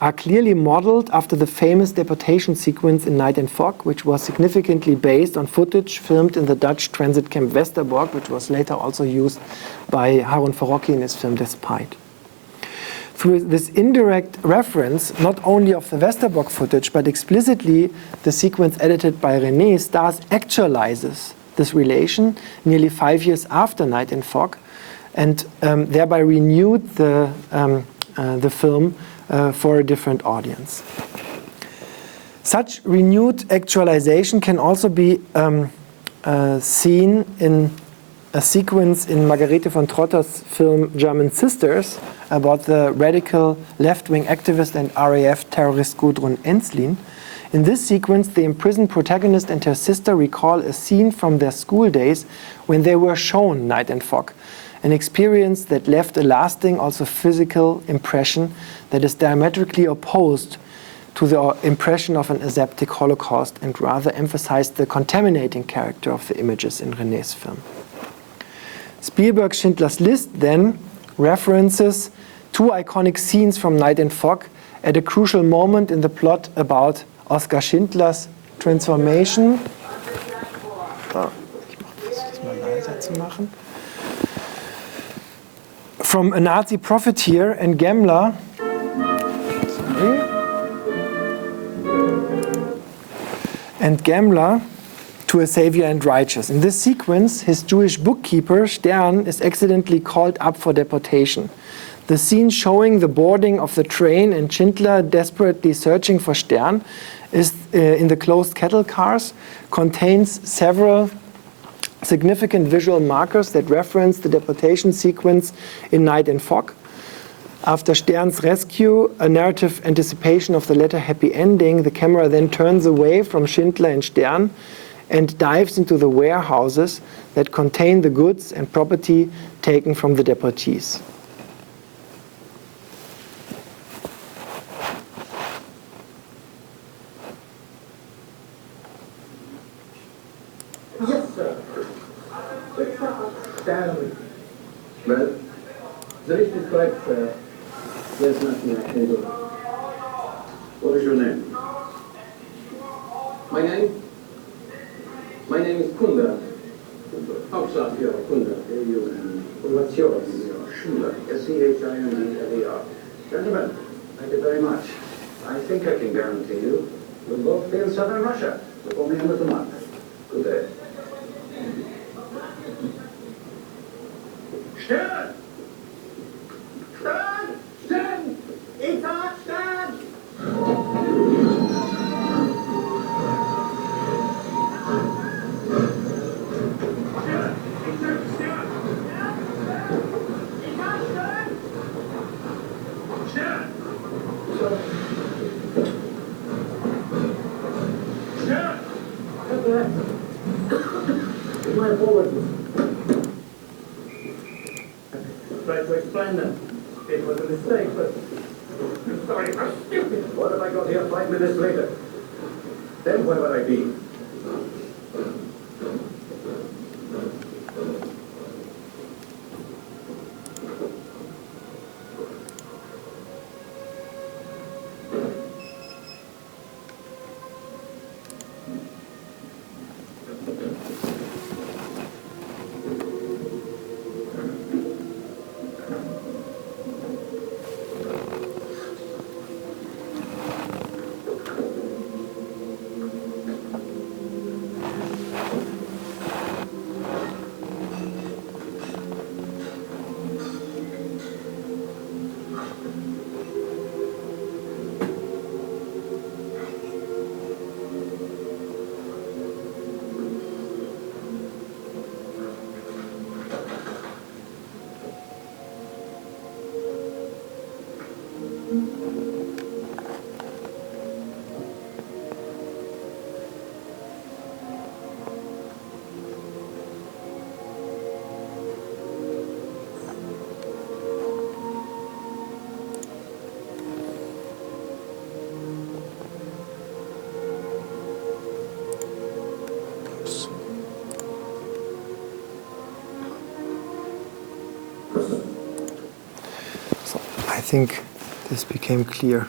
are clearly modeled after the famous deportation sequence in Night and Fog, which was significantly based on footage filmed in the Dutch transit camp Westerbork, which was later also used by Harun Farocki in his film Despite. Through this indirect reference, not only of the Westerbork footage, but explicitly the sequence edited by René, Stars actualizes this relation nearly 5 years after Night in Fog, and thereby renewed the film for a different audience. Such renewed actualization can also be seen in a sequence in Margarete von Trotter's film German Sisters about the radical left-wing activist and RAF terrorist Gudrun Ensslin. In this sequence, the imprisoned protagonist and her sister recall a scene from their school days when they were shown Night and Fog, an experience that left a lasting, also physical impression that is diametrically opposed to the impression of an aseptic Holocaust and rather emphasized the contaminating character of the images in René's film. Spielberg's Schindler's List then references two iconic scenes from Night and Fog at a crucial moment in the plot about Oskar Schindlers transformation. Oh, ich versuche das mal leiser zu machen. From a Nazi profiteer and gambler. To a savior and righteous. In this sequence, his Jewish bookkeeper, Stern, is accidentally called up for deportation. The scene showing the boarding of the train and Schindler desperately searching for Stern is in the closed cattle cars, contains several significant visual markers that reference the deportation sequence in Night and Fog. After Stern's rescue, a narrative anticipation of the latter happy ending, the camera then turns away from Schindler and Stern and dives into the warehouses that contain the goods and property taken from the deportees. Yes, sir. Stanley. Well, the list is correct, sir. There's nothing I can do. What is your name? My name? My name is Kunda. Hauptstadt here, Kunda. What's yours? Schindler. S-C-H-I-N-D-L-E-R. Gentlemen, thank you very much. I think I can guarantee you we'll both be in southern Russia before the end of the month. Good day. Stern! Stern! Stern! Ich sag Stern! Try to explain them. It was a mistake, but I'm sorry, I'm stupid. What if I got here 5 minutes later? Then where would I be? So I think this became clear.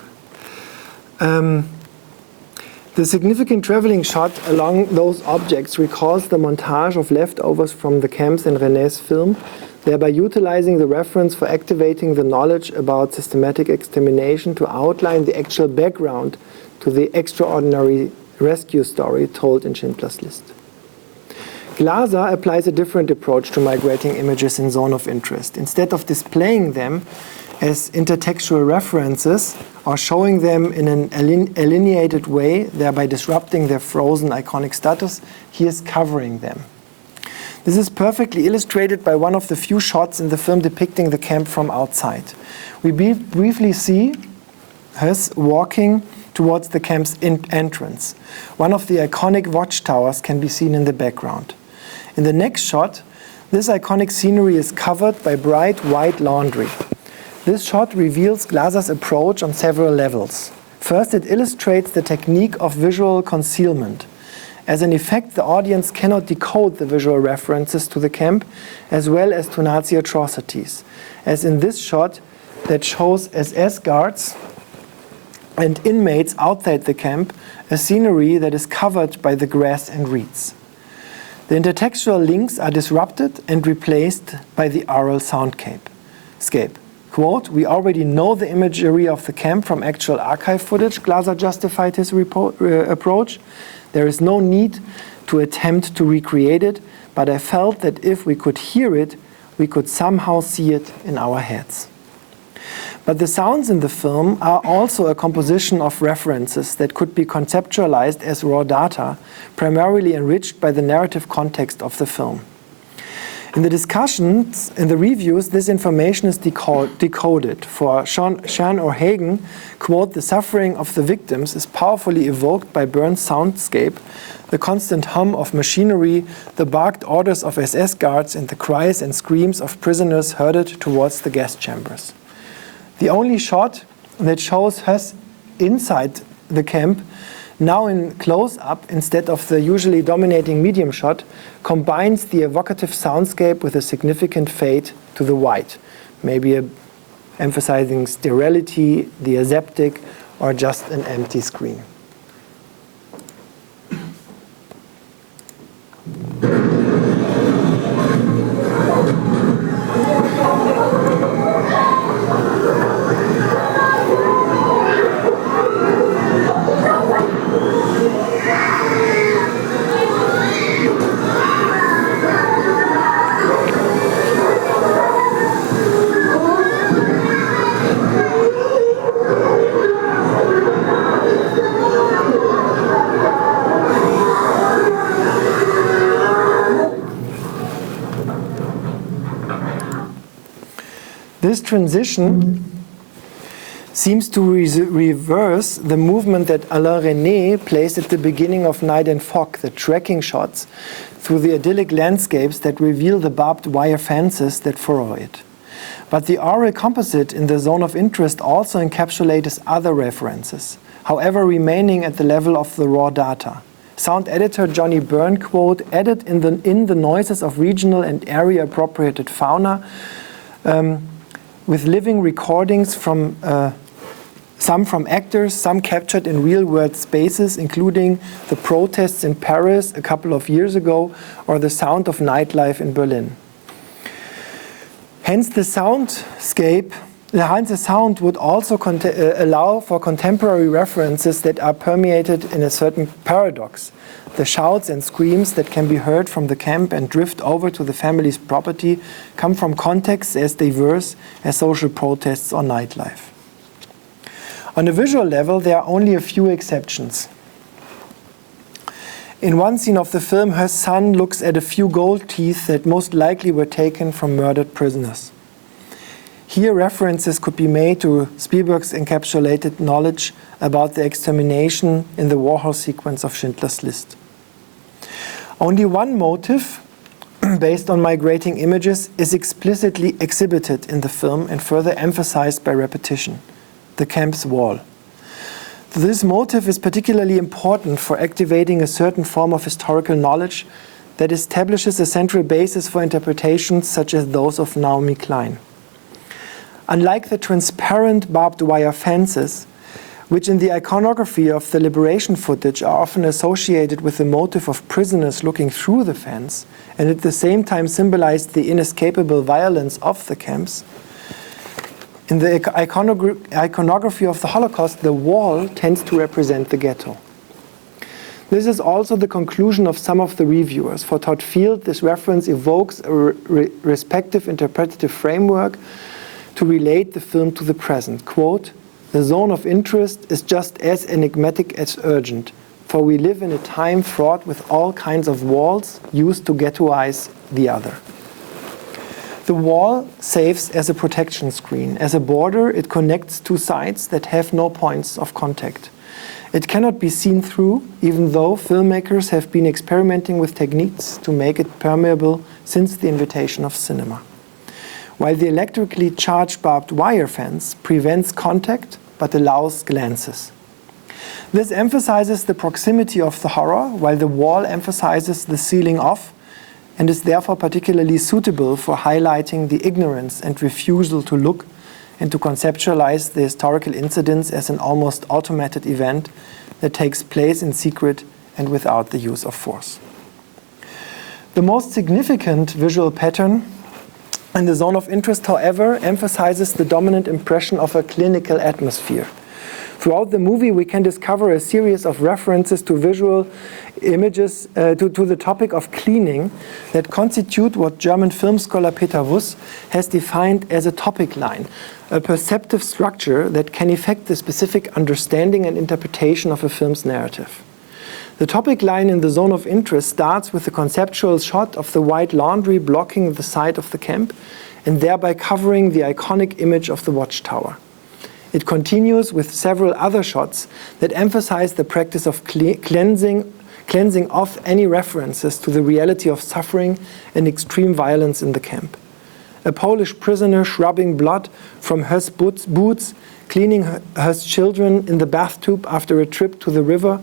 The significant traveling shot along those objects recalls the montage of leftovers from the camps in René's film, thereby utilizing the reference for activating the knowledge about systematic extermination to outline the actual background to the extraordinary rescue story told in Schindler's List. Glazer applies a different approach to migrating images in zone of interest. Instead of displaying them as intertextual references or showing them in an alienated way, thereby disrupting their frozen iconic status, he is covering them. This is perfectly illustrated by one of the few shots in the film depicting the camp from outside. We briefly see Höss walking towards the camp's entrance. One of the iconic watchtowers can be seen in the background. In the next shot, this iconic scenery is covered by bright white laundry. This shot reveals Glazer's approach on several levels. First, it illustrates the technique of visual concealment. As an effect, the audience cannot decode the visual references to the camp as well as to Nazi atrocities, as in this shot that shows SS guards and inmates outside the camp, a scenery that is covered by the grass and reeds. The intertextual links are disrupted and replaced by the oral soundscape. Quote, "We already know the imagery of the camp from actual archive footage," Glazer justified his approach. "There is no need to attempt to recreate it, but I felt that if we could hear it, we could somehow see it in our heads." But the sounds in the film are also a composition of references that could be conceptualized as raw data, primarily enriched by the narrative context of the film. In the discussions, in the reviews, this information is decoded. For Sean O'Hagan, quote, "The suffering of the victims is powerfully evoked by Burns' soundscape, the constant hum of machinery, the barked orders of SS guards, and the cries and screams of prisoners herded towards the gas chambers." The only shot that shows Höss inside the camp, now in close-up instead of the usually dominating medium shot, combines the evocative soundscape with a significant fade to the white, maybe emphasizing sterility, the aseptic, or just an empty screen. This transition seems to reverse the movement that Alain Resnais placed at the beginning of Night and Fog, the tracking shots through the idyllic landscapes that reveal the barbed wire fences that furrow it. But the oral composite in the zone of interest also encapsulates other references, however remaining at the level of the raw data. Sound editor Johnny Byrne, quote, "added in the noises of regional and area-appropriated fauna with living recordings from some from actors, some captured in real-world spaces, including the protests in Paris a couple of years ago or the sound of nightlife in Berlin." Hence the sound would also allow for contemporary references that are permeated in a certain paradox. The shouts and screams that can be heard from the camp and drift over to the family's property come from contexts as diverse as social protests or nightlife. On a visual level, there are only a few exceptions. In one scene of the film, her son looks at a few gold teeth that most likely were taken from murdered prisoners. Here, references could be made to Spielberg's encapsulated knowledge about the extermination in the Warhol sequence of Schindler's List. Only one motive, based on migrating images, is explicitly exhibited in the film and further emphasized by repetition: the camp's wall. This motive is particularly important for activating a certain form of historical knowledge that establishes a central basis for interpretations such as those of Naomi Klein. Unlike the transparent barbed wire fences, which in the iconography of the liberation footage are often associated with the motive of prisoners looking through the fence, and at the same time symbolize the inescapable violence of the camps, in the iconography of the Holocaust, the wall tends to represent the ghetto. This is also the conclusion of some of the reviewers. For Todd Field, this reference evokes a respective interpretative framework to relate the film to the present. Quote, "The zone of interest is just as enigmatic as urgent, for we live in a time fraught with all kinds of walls used to ghettoize the other." The wall serves as a protection screen. As a border, it connects two sides that have no points of contact. It cannot be seen through, even though filmmakers have been experimenting with techniques to make it permeable since the invention of cinema. While the electrically charged barbed wire fence prevents contact but allows glances. This emphasizes the proximity of the horror, while the wall emphasizes the sealing off, and is therefore particularly suitable for highlighting the ignorance and refusal to look and to conceptualize the historical incidents as an almost automated event that takes place in secret and without the use of force. The most significant visual pattern in the zone of interest, however, emphasizes the dominant impression of a clinical atmosphere. Throughout the movie, we can discover a series of references to visual images, to the topic of cleaning, that constitute what German film scholar Peter Wuss has defined as a topic line, a perceptive structure that can affect the specific understanding and interpretation of a film's narrative. The topic line in the zone of interest starts with the conceptual shot of the white laundry blocking the side of the camp and thereby covering the iconic image of the watchtower. It continues with several other shots that emphasize the practice of cleansing off any references to the reality of suffering and extreme violence in the camp. A Polish prisoner shrubbing blood from Höss' boots, cleaning Höss' children in the bathtub after a trip to the river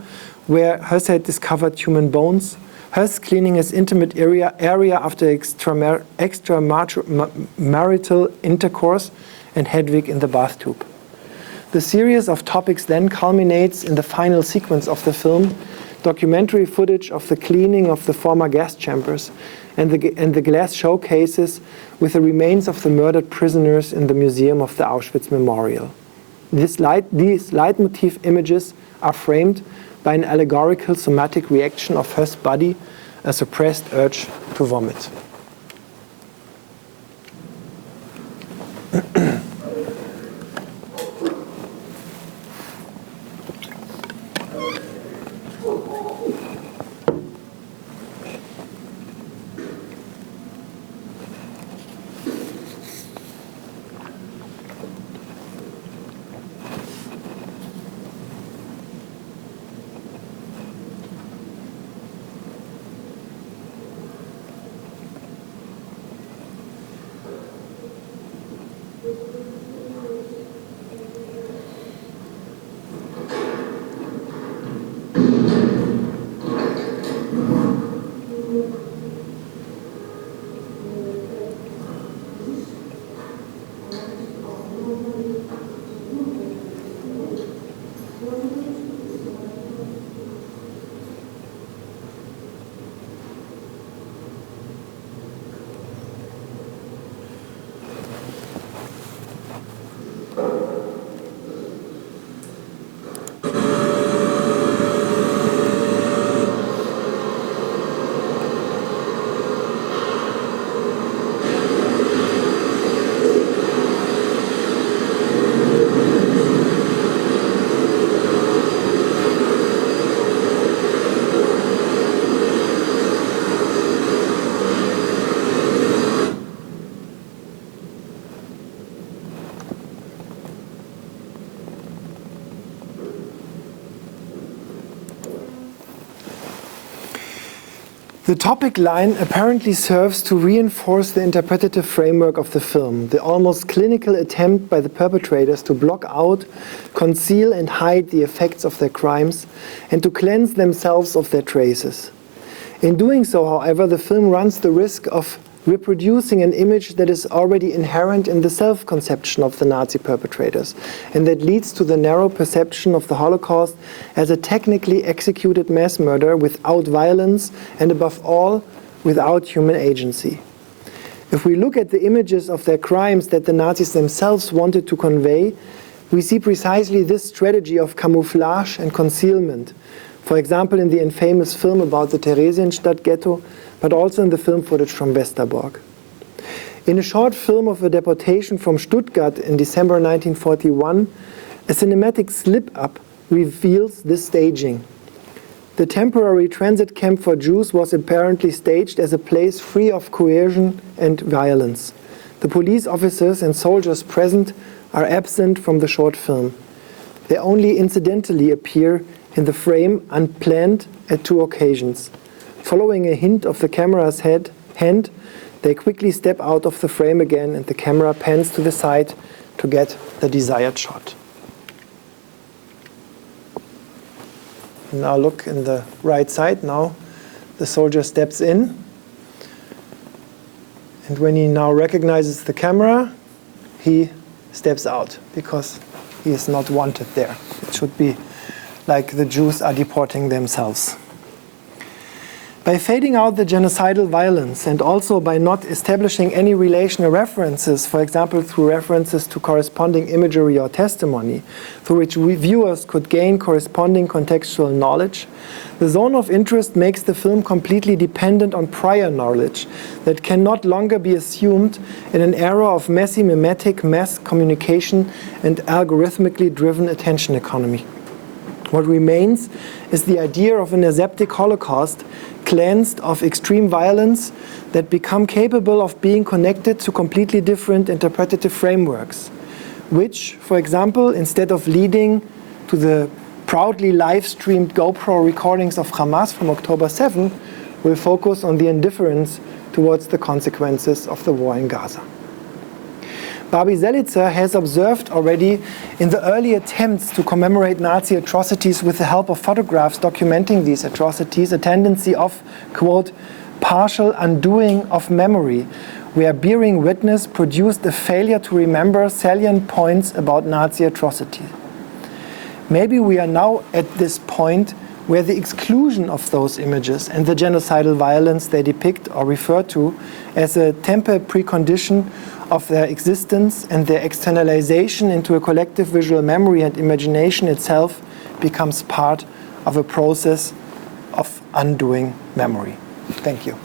where Höss had discovered human bones, Höss cleaning his intimate area after extramarital intercourse, and Hedwig in the bathtub. The series of topics then culminates in the final sequence of the film, documentary footage of the cleaning of the former gas chambers and the glass showcases with the remains of the murdered prisoners in the museum of the Auschwitz Memorial. These leitmotif images are framed by an allegorical somatic reaction of Höss' body, a suppressed urge to vomit. The topic line apparently serves to reinforce the interpretative framework of the film, the almost clinical attempt by the perpetrators to block out, conceal and hide the effects of their crimes, and to cleanse themselves of their traces. In doing so, however, the film runs the risk of reproducing an image that is already inherent in the self-conception of the Nazi perpetrators, and that leads to the narrow perception of the Holocaust as a technically executed mass murder without violence and, above all, without human agency. If we look at the images of their crimes that the Nazis themselves wanted to convey, we see precisely this strategy of camouflage and concealment, For example, in the infamous film about the Theresienstadt ghetto, but also in the film footage from Westerbork. In a short film of a deportation from Stuttgart in December 1941, a cinematic slip-up reveals this staging. The temporary transit camp for Jews was apparently staged as a place free of coercion and violence. The police officers and soldiers present are absent from the short film. They only incidentally appear in the frame unplanned at 2 occasions. Following a hint of the camera's hand, they quickly step out of the frame again and the camera pans to the side to get the desired shot. Now look in the right side. Now the soldier steps in. And when he now recognizes the camera, he steps out because he is not wanted there. It should be like the Jews are deporting themselves. By fading out the genocidal violence and also by not establishing any relational references, for example through references to corresponding imagery or testimony, through which viewers could gain corresponding contextual knowledge, the zone of interest makes the film completely dependent on prior knowledge that can no longer be assumed in an era of messy mimetic mass communication and algorithmically driven attention economy. What remains is the idea of an aseptic Holocaust cleansed of extreme violence that become capable of being connected to completely different interpretative frameworks, which, for example, instead of leading to the proudly live-streamed GoPro recordings of Hamas from October 7, will focus on the indifference towards the consequences of the war in Gaza. Barbie Selitzer has observed already in the early attempts to commemorate Nazi atrocities with the help of photographs documenting these atrocities, a tendency of, quote, partial undoing of memory, where bearing witness produced a failure to remember salient points about Nazi atrocity. Maybe we are now at this point where the exclusion of those images and the genocidal violence they depict or refer to as a temporary precondition of their existence and their externalization into a collective visual memory and imagination itself becomes part of a process of undoing memory. Thank you.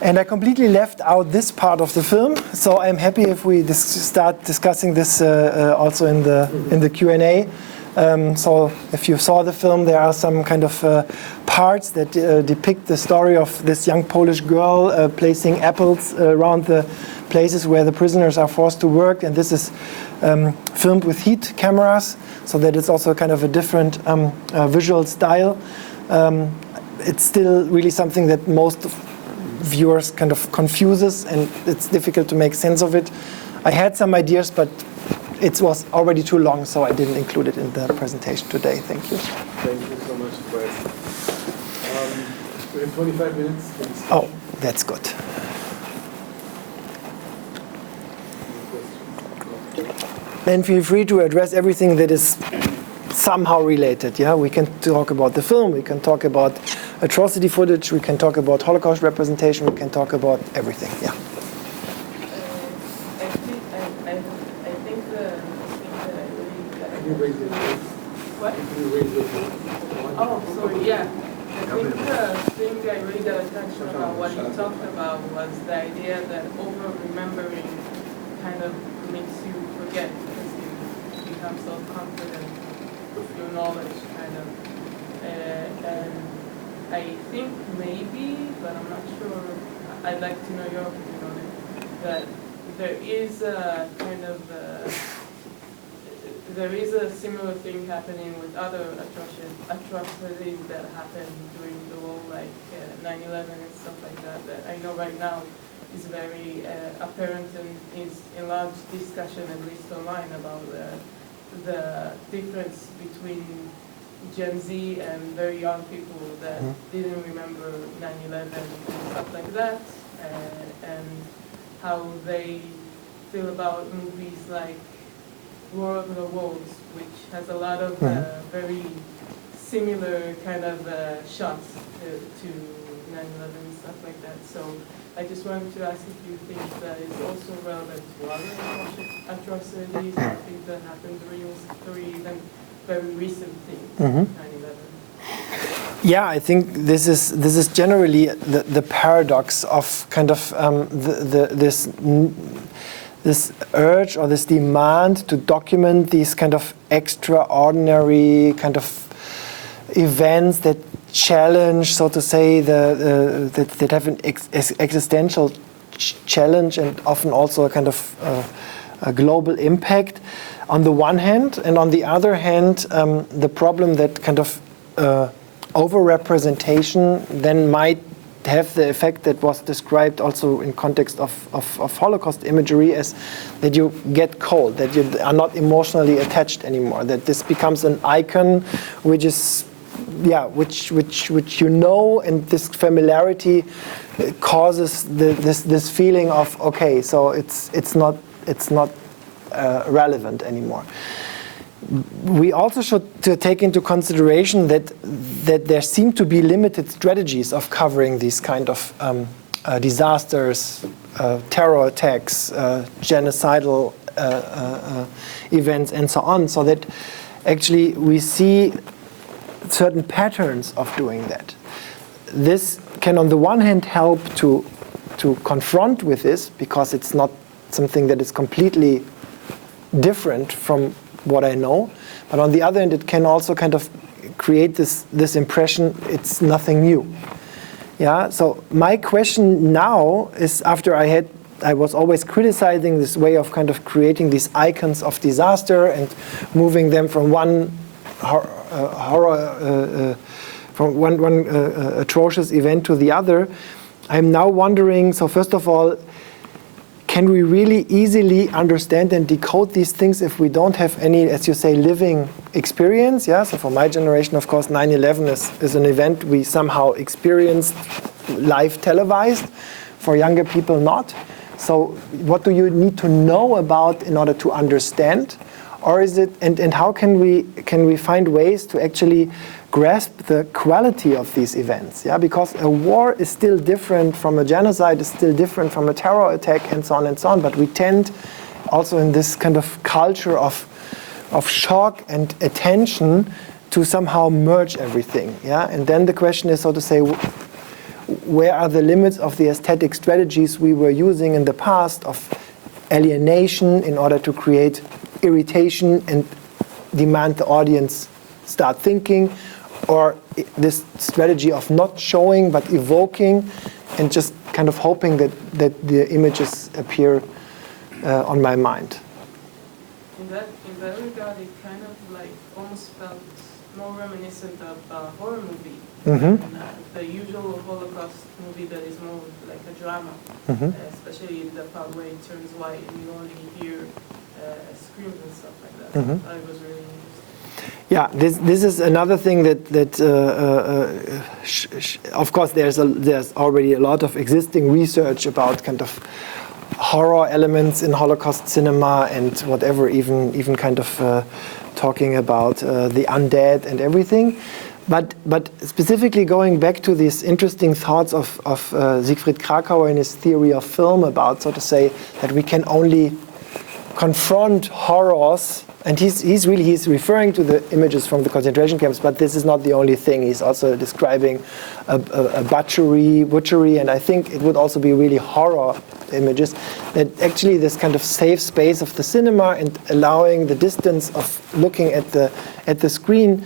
And I completely left out this part of the film, so I'm happy if we start discussing this also in the Q&A. So if you saw the film, there are some kind of parts that depict the story of this young Polish girl placing apples around the places where the prisoners are forced to work. And this is filmed with heat cameras, so that it's also kind of a different visual style. It's still really something that most viewers kind of confuses, and it's difficult to make sense of it. I had some ideas, but it was already too long, so I didn't include it in the presentation today. Thank you. Thank you so much, Tobias. We have 25 minutes for discussion. Oh, that's good. Then feel free to address everything that is somehow related. Yeah, we can talk about the film, we can talk about atrocity footage, we can talk about Holocaust representation, we can talk about everything. Yeah. Oh, sorry, yeah. I think the thing I really got attention about what you talked about was the idea that over-remembering kind of makes you forget because you become self-confident with your knowledge, kind of. And I think maybe, but I'm not sure, I'd like to know your opinion on it, that there is a kind of there is a similar thing happening with other atrocities that happened during the war, like 9/11 and stuff like that, that I know right now is very apparent and is in large discussion, at least online, about the difference between Gen Z and very young people that didn't remember 9/11 and stuff like that, and how they feel about movies like War of the Worlds, which has a lot of very similar kind of shots to 9/11 and stuff like that. So I just wanted to ask if you think that is also relevant to other atrocities, or things that happened during history, even very recent things, 9/11. Yeah, I think this is generally the paradox of kind of this urge or this demand to document these kind of extraordinary kind of events that challenge, so to say, that have an existential challenge and often also a kind of a global impact on the one hand, and on the other hand, the problem that kind of over-representation then might have the effect that was described also in context of Holocaust imagery, as that you get cold, that you are not emotionally attached anymore, that this becomes an icon which is, yeah, which you know, and this familiarity causes this feeling of, okay, so it's not relevant anymore. We also should take into consideration that there seem to be limited strategies of covering these kind of disasters, terror attacks, genocidal events, and so on, so that actually we see certain patterns of doing that. This can on the one hand help to confront with this, because it's not something that is completely different from what I know, but on the other hand, it can also kind of create this impression it's nothing new. Yeah. So my question now is, after I was always criticizing this way of kind of creating these icons of disaster and moving them from one from one atrocious event to the other. I'm now wondering. So first of all, can we really easily understand and decode these things if we don't have any, as you say, living experience? Yeah. So for my generation, of course, 9/11 is an event we somehow experienced live televised. For younger people, not. So what do you need to know about in order to understand? Or is it, and how can we find ways to actually grasp the quality of these events? Yeah, because a war is still different from a genocide, is still different from a terror attack, and so on and so on. But we tend also in this kind of culture of shock and attention to somehow merge everything. Yeah, and then the question is, so to say, where are the limits of the aesthetic strategies we were using in the past of alienation in order to create irritation and demand the audience start thinking, or this strategy of not showing but evoking and just kind of hoping that the images appear on my mind? In that regard, it kind of like almost felt more reminiscent of a horror movie. Mm-hmm. The usual Holocaust movie that is more like a drama, especially in the part where it turns white and you only hear screams and stuff like that. I thought it was really interesting. Yeah, this is another thing that of course there's already a lot of existing research about kind of horror elements in Holocaust cinema and whatever, even kind of talking about the undead and everything. But specifically going back to these interesting thoughts of Siegfried Kracauer in his theory of film about, so to say, that we can only confront horrors, and he's referring to the images from the concentration camps, but this is not the only thing. He's also describing a butchery, and I think it would also be really horror images, that actually this kind of safe space of the cinema and allowing the distance of looking at the screen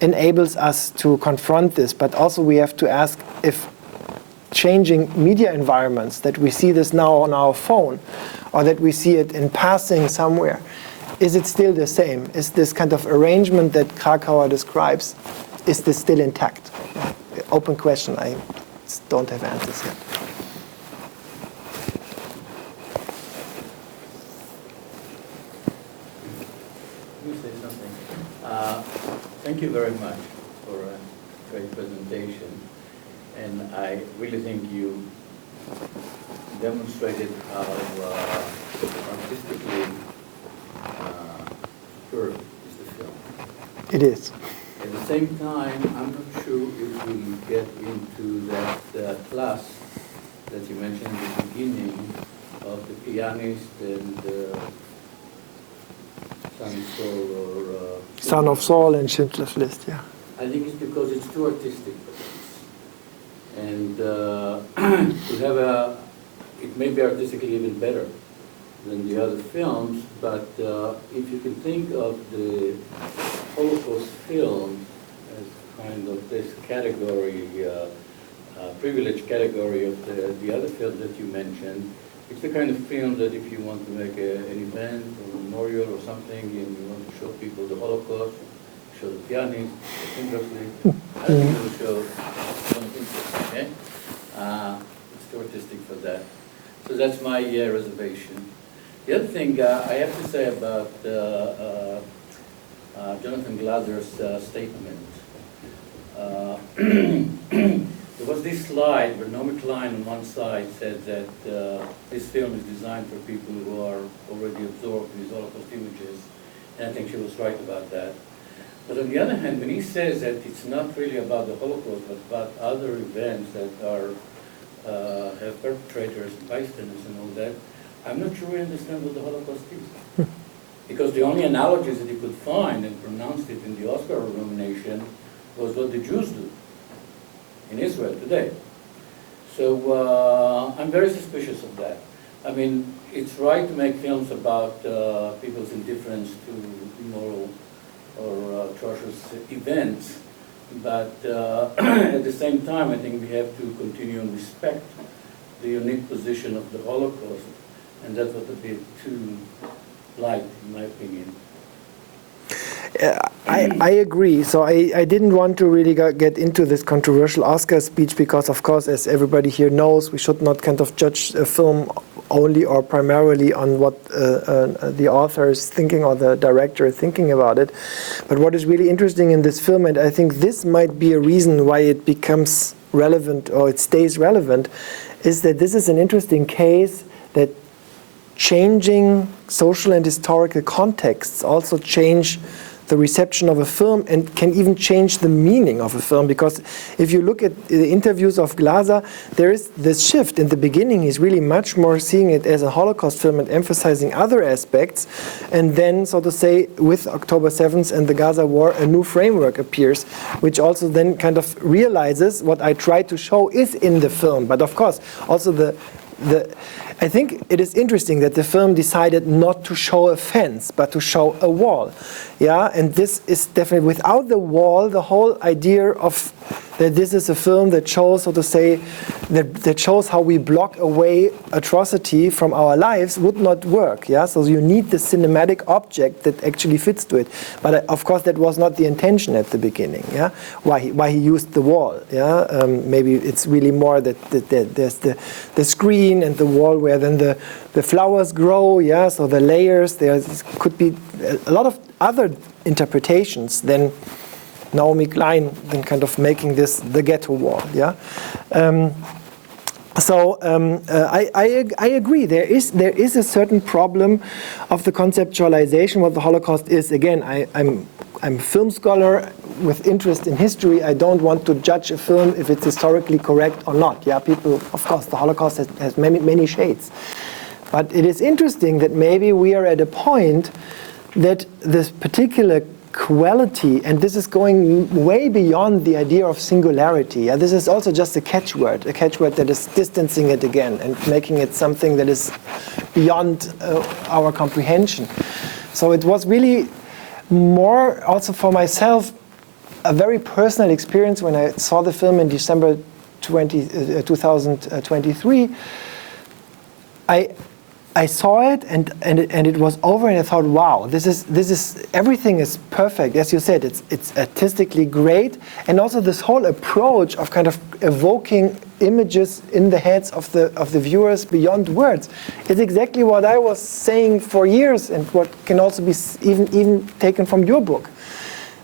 enables us to confront this. But also we have to ask if changing media environments, that we see this now on our phone, or that we see it in passing somewhere, is it still the same? Is this kind of arrangement that Kracauer describes, is this still intact? Open question, I don't have answers yet. Let me say something. Thank you very much for a great presentation. And I really think you demonstrated how artistically superb is the film. It is. At the same time, I'm not sure if we get into that class that you mentioned at the beginning of the pianist and Son of Saul and Schindler's List, yeah. I think it's because it's too artistic for this. And to have it may be artistically even better than the other films, but if you can think of the Holocaust film as kind of this category, privileged category of the other film that you mentioned, it's the kind of film that if you want to make an event or a memorial or something and you want to show people the Holocaust, show the pianist, Schindler's List, I think you will show something interesting, okay? It's too artistic for that. So that's my reservation. The other thing I have to say about Jonathan Glazer's statement. There was this slide where Naomi Klein on one side said that this film is designed for people who are already absorbed in these Holocaust images, and I think she was right about that. But on the other hand, when he says that it's not really about the Holocaust, but about other events that are have perpetrators and bystanders and all that, I'm not sure we understand what the Holocaust is. Because the only analogies that he could find and pronounced it in the Oscar nomination was what the Jews do in Israel today. So I'm very suspicious of that. I mean, it's right to make films about people's indifference to immoral or atrocious events, but at the same time, I think we have to continue and respect the unique position of the Holocaust, and that was a bit too light, in my opinion. I agree. So I didn't want to really get into this controversial Oscar speech because, of course, as everybody here knows, we should not kind of judge a film only or primarily on what the author is thinking or the director is thinking about it. But what is really interesting in this film, and I think this might be a reason why it becomes relevant or it stays relevant, is that this is an interesting case that changing social and historical contexts also change the reception of a film and can even change the meaning of a film. Because if you look at the interviews of Glazer, there is this shift. In the beginning, he's really much more seeing it as a Holocaust film and emphasizing other aspects. And then, so to say, with October 7th and the Gaza War, a new framework appears, which also then kind of realizes what I tried to show is in the film. But of course, also I think it is interesting that the film decided not to show a fence, but to show a wall. Yeah, and this is definitely, without the wall, the whole idea of that this is a film that shows, so to say, that shows how we block away atrocity from our lives would not work. Yeah, so you need the cinematic object that actually fits to it. But of course, that was not the intention at the beginning. Yeah, why he used the wall. Yeah, maybe it's really more that there's the screen and the wall where then the flowers grow. Yeah, so the layers. There could be a lot of other interpretations than Naomi Klein then kind of making this the ghetto wall. Yeah. I agree. There is a certain problem of the conceptualization what the Holocaust is. Again, I'm a film scholar with interest in history. I don't want to judge a film if it's historically correct or not. Yeah, people, of course, the Holocaust has many shades. But it is interesting that maybe we are at a point that this particular quality, and this is going way beyond the idea of singularity. Yeah? This is also just a catchword that is distancing it again and making it something that is beyond our comprehension. So it was really more also for myself a very personal experience when I saw the film in December 2023. I saw it and it was over, and I thought, wow, this is everything is perfect. As you said, it's artistically great, and also this whole approach of kind of evoking images in the heads of the viewers beyond words is exactly what I was saying for years, and what can also be even taken from your book.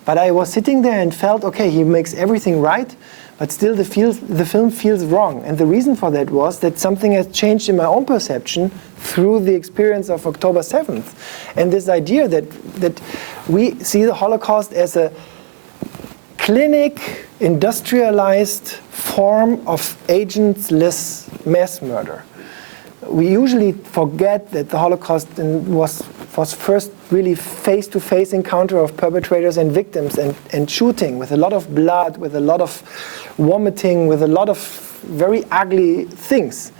But I was sitting there and felt, okay, he makes everything right, but still the film feels wrong. And the reason for that was that something has changed in my own perception through the experience of October 7th. And this idea that we see the Holocaust as a clinic, industrialized form of agentless mass murder. We usually forget that the Holocaust was first really face-to-face encounter of perpetrators and victims and shooting with a lot of blood, with a lot of vomiting, with a lot of very ugly things.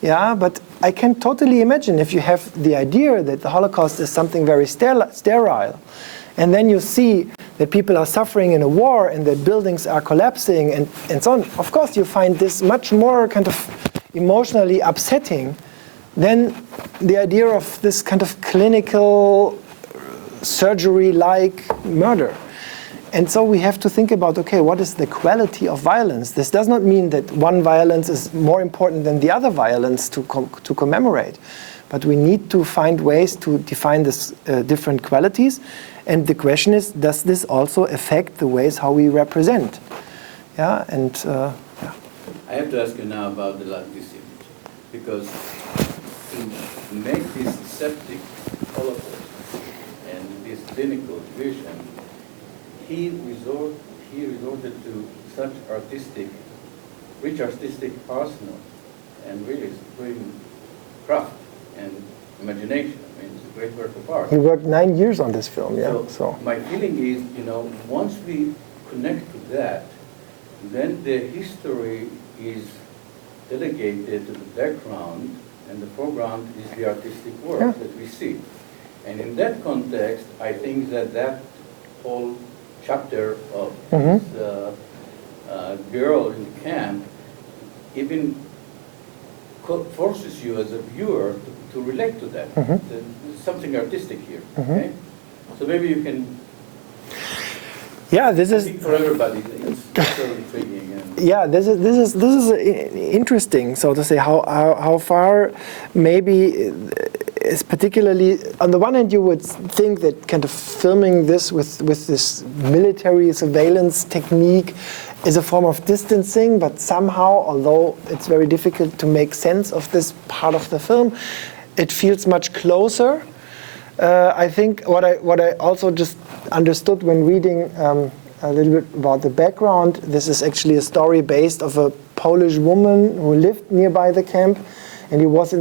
Yeah, but I can totally imagine if you have the idea that the Holocaust is something very sterile, and then you see that people are suffering in a war and that buildings are collapsing and so on. Of course, you find this much more kind of emotionally upsetting than the idea of this kind of clinical surgery-like murder. And so we have to think about, okay, what is the quality of violence? This does not mean that one violence is more important than the other violence to commemorate. But we need to find ways to define this different qualities. And the question is, does this also affect the ways how we represent? Yeah, and yeah. I have to ask you now about this image, because to make this aseptic Holocaust and this clinical vision, he resorted to such rich artistic arsenal and really supreme craft and imagination. I mean, it's a great work of art. He worked 9 years on this film, yeah. So my feeling is, once we connect to that, then the history is delegated to the background, and the foreground is the artistic work that we see. And in that context, I think that whole chapter of this girl in the camp even forces you as a viewer to relate to that. There's something artistic here. Okay? So maybe you can. Yeah, this is for everybody. It's sort of intriguing. Yeah, this is interesting. So to say, how far maybe is particularly on the one hand you would think that kind of filming this with this military surveillance technique is a form of distancing, but somehow, although it's very difficult to make sense of this part of the film, it feels much closer. I think what I also just understood when reading a little bit about the background, this is actually a story based of a Polish woman who lived nearby the camp, and who was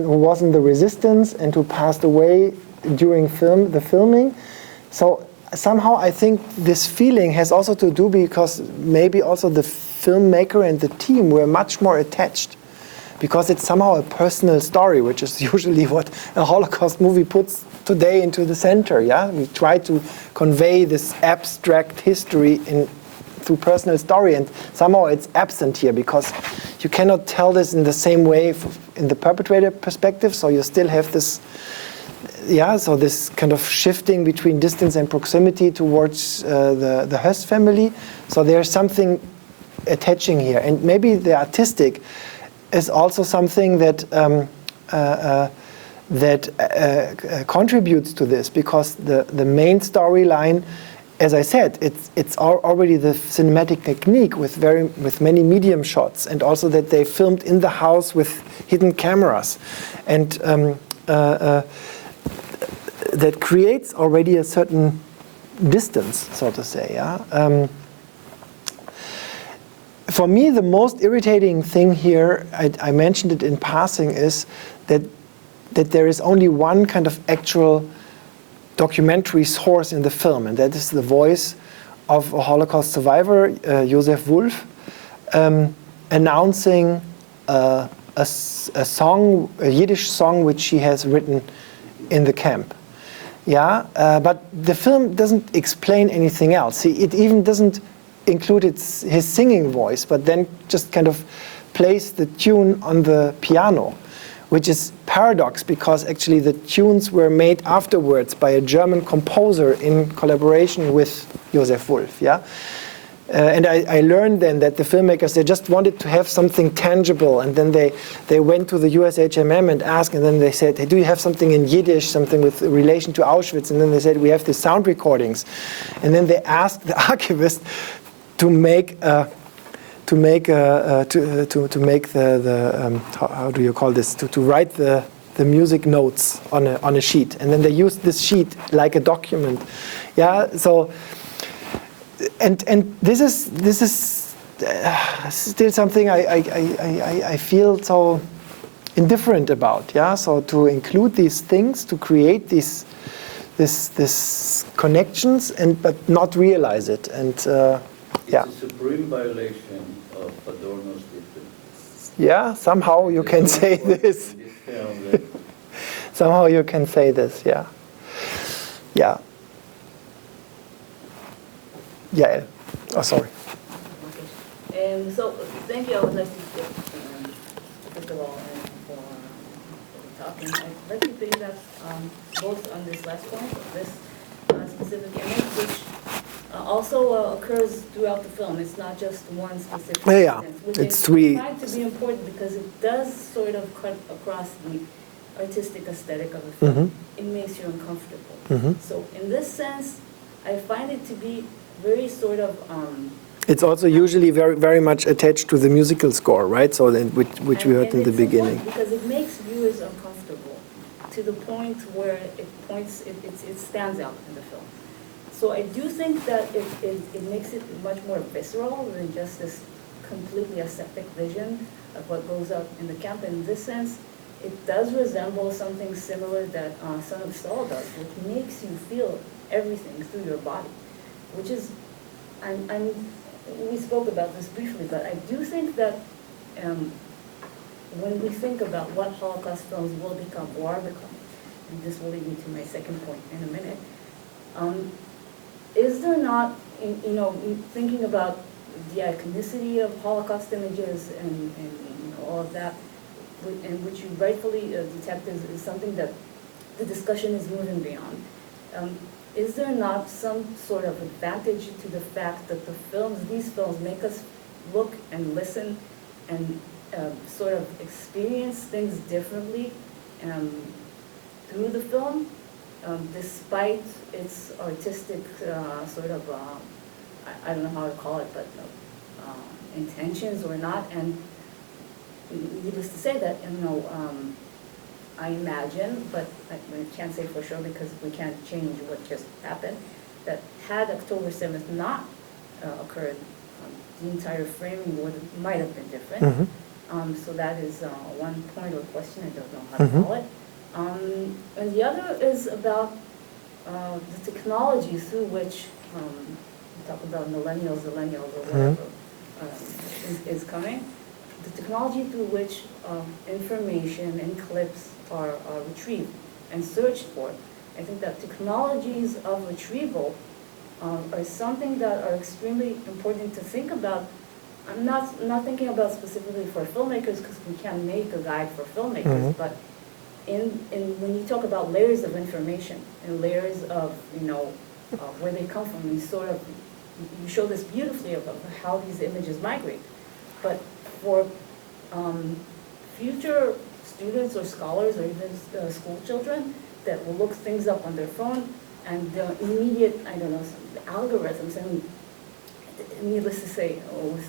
in the resistance and who passed away during the filming. So somehow I think this feeling has also to do because maybe also the filmmaker and the team were much more attached, because it's somehow a personal story, which is usually what a Holocaust movie puts today into the center. Yeah, we try to convey this abstract history through personal story, and somehow it's absent here because you cannot tell this in the same way in the perpetrator perspective. So you still have this, so this kind of shifting between distance and proximity towards the Höss family. So there's something attaching here, and maybe the artistic is also something that contributes to this, because the main storyline, as I said, it's already the cinematic technique with many medium shots, and also that they filmed in the house with hidden cameras, and that creates already a certain distance, so to say. Yeah. For me, the most irritating thing here, I mentioned it in passing, is that there is only one kind of actual documentary source in the film, and that is the voice of a Holocaust survivor, Josef Wolf, announcing a song, a Yiddish song, which he has written in the camp. Yeah, but the film doesn't explain anything else. See, it even doesn't include his singing voice, but then just kind of plays the tune on the piano, which is paradox, because actually the tunes were made afterwards by a German composer in collaboration with Josef Wolf. Yeah, and I learned then that the filmmakers, they just wanted to have something tangible, and then they went to the USHMM and asked, and then they said, hey, do you have something in Yiddish, something with relation to Auschwitz? And then they said, we have the sound recordings. And then they asked the archivist to make how do you call this, to write the music notes on a sheet, and then they used this sheet like a document. Yeah, so and this is still something I feel so indifferent about. Yeah, so to include these things, to create these this connections, but not realize it, and yeah. It's a supreme violation of Adorno's difference. Yeah, somehow you can say this. Somehow you can say this. Yeah. Yeah. Yeah. Oh, sorry. Okay. So thank you. I would like to first of all for the talk, and I'd like to piggyback both on this last point, this specific image, which also occurs throughout the film. It's not just one specific instance, which it's is three. trying to be important because it does sort of cut across the artistic aesthetic of the film. Mm-hmm. It makes you uncomfortable. Mm-hmm. So in this sense, I find it to be very sort of it's also usually very, very much attached to the musical score, right? So then, which we heard in the beginning. Because it makes viewers uncomfortable to the point where it stands out in the film. So I do think that it makes it much more visceral than just this completely aseptic vision of what goes up in the camp. In this sense, it does resemble something similar that Son of Saul does, which makes you feel everything through your body, which is, we spoke about this briefly, but I do think that when we think about what Holocaust films will become or are becoming, and this will lead me to my second point in a minute, is there not, thinking about the iconicity of Holocaust images and all of that, and which you rightfully detect is something that the discussion is moving beyond. Is there not some sort of advantage to the fact that these films make us look and listen and sort of experience things differently through the film, despite its artistic sort of, I don't know how to call it, but intentions or not? And needless to say that, I imagine, but I can't say for sure because we can't change what just happened, that had October 7th not occurred, the entire framing might have been different. Mm-hmm. So that is one point or question, I don't know how to call it. And the other is about the technology through which, we talk about millennials or whatever is coming. The technology through which information and clips are retrieved and searched for. I think that technologies of retrieval are something that are extremely important to think about. I'm not thinking about specifically for filmmakers because we can't make a guide for filmmakers, but when you talk about layers of information and layers of where they come from, you show this beautifully of how these images migrate. But for future students or scholars or even school children that will look things up on their phone and the immediate, algorithms, and needless to say,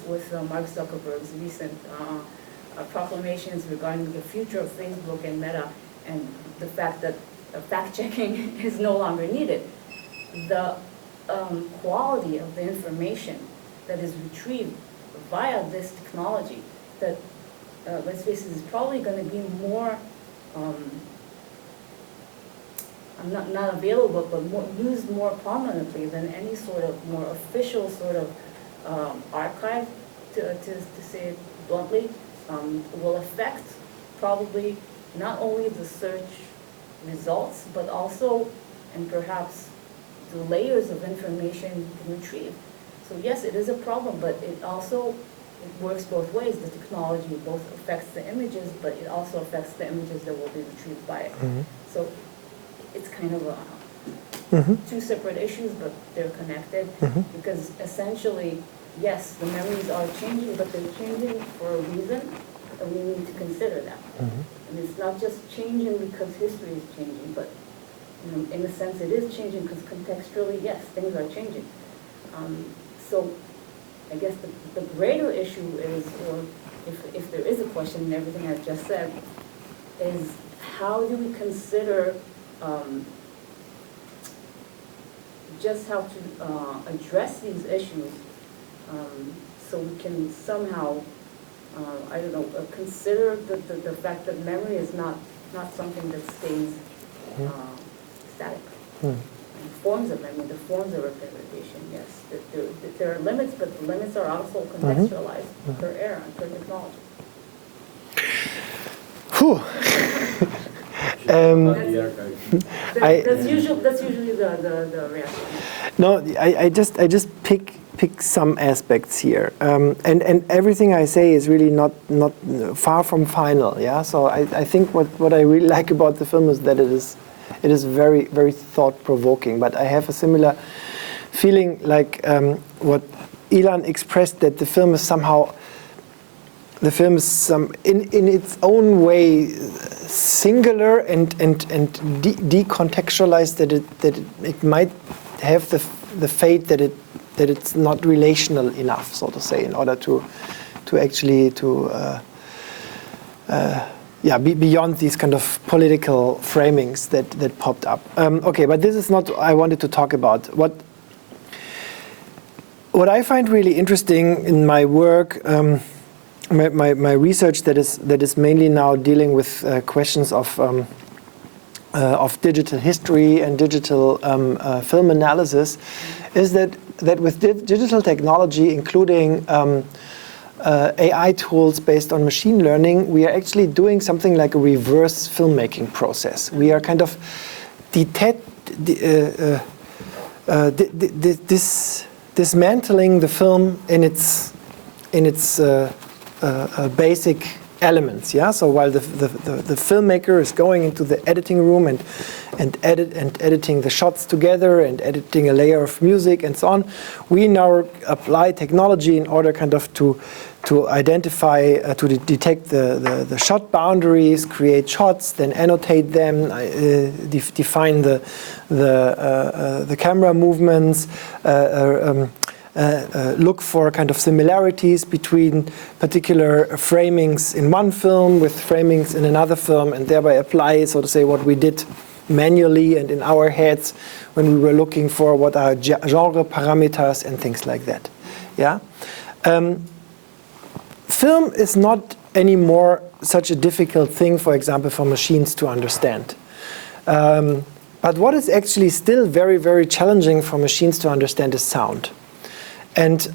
with Mark Zuckerberg's recent proclamations regarding the future of Facebook and Meta and the fact that fact-checking is no longer needed, the quality of the information that is retrieved via this technology that, let's face it, is probably going to be more, not available, but used more prominently than any sort of more official sort of archive, to say it bluntly, will affect probably not only the search results, but also, and perhaps, the layers of information retrieved. So yes, it is a problem, but it works both ways. The technology both affects the images, but it also affects the images that will be retrieved by it. So it's kind of two separate issues, but they're connected, because essentially, yes, the memories are changing, but they're changing for a reason, and we need to consider that. And it's not just changing because history is changing, but in a sense it is changing because contextually, yes, things are changing. So I guess the greater issue is, or if there is a question in everything I've just said, is how do we consider just how to address these issues so we can somehow I don't know, consider the fact that memory is not something that stays static. Forms of memory, the forms of representation, yes. There are limits, but the limits are also contextualized per era and per technology. Whew. That's usually the reaction. No, I just pick some aspects here, and everything I say is really not far from final. Yeah, so I think what I really like about the film is that it is very, very thought-provoking. But I have a similar feeling like what Ilan expressed, that the film is in its own way singular and decontextualized, that it might have the fate that it's not relational enough, so to say, in order to actually be beyond these kind of political framings that popped up. Okay, but this is not what I wanted to talk about. What I find really interesting in my work, my research that is mainly now dealing with questions of digital history and digital film analysis, is that with digital technology, including AI tools based on machine learning, we are actually doing something like a reverse filmmaking process. We are kind of dismantling the film in its basic elements. Yeah. So while the filmmaker is going into the editing room and editing the shots together and editing a layer of music and so on, we now apply technology in order kind of to identify, to detect the shot boundaries, create shots, then annotate them, define the camera movements, look for kind of similarities between particular framings in one film with framings in another film, and thereby apply, so to say, what we did manually and in our heads when we were looking for what are genre parameters and things like that. Yeah. Film is not anymore such a difficult thing, for example, for machines to understand. But what is actually still very, very challenging for machines to understand is sound. And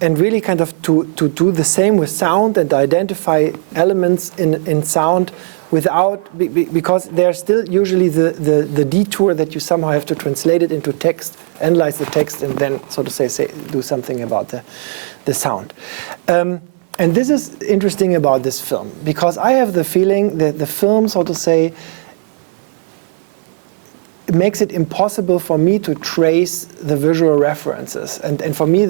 really kind of to do the same with sound and identify elements in sound because they're still usually the detour that you somehow have to translate it into text, analyze the text, and then, so to say do something about the sound. And this is interesting about this film, because I have the feeling that the film, so to say, it makes it impossible for me to trace the visual references. And for me,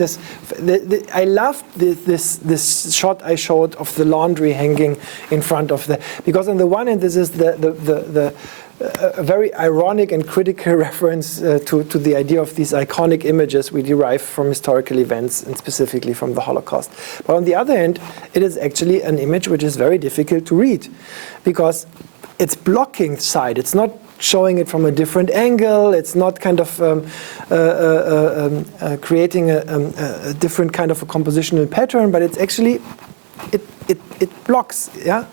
I loved this shot I showed of the laundry hanging in front of because on the one hand, this is the very ironic and critical reference to the idea of these iconic images we derive from historical events, and specifically from the Holocaust. But on the other hand, it is actually an image which is very difficult to read, because it's blocking sight. It's not showing it from a different angle. It's not kind of creating a different kind of a compositional pattern, but it's actually, it blocks, yeah?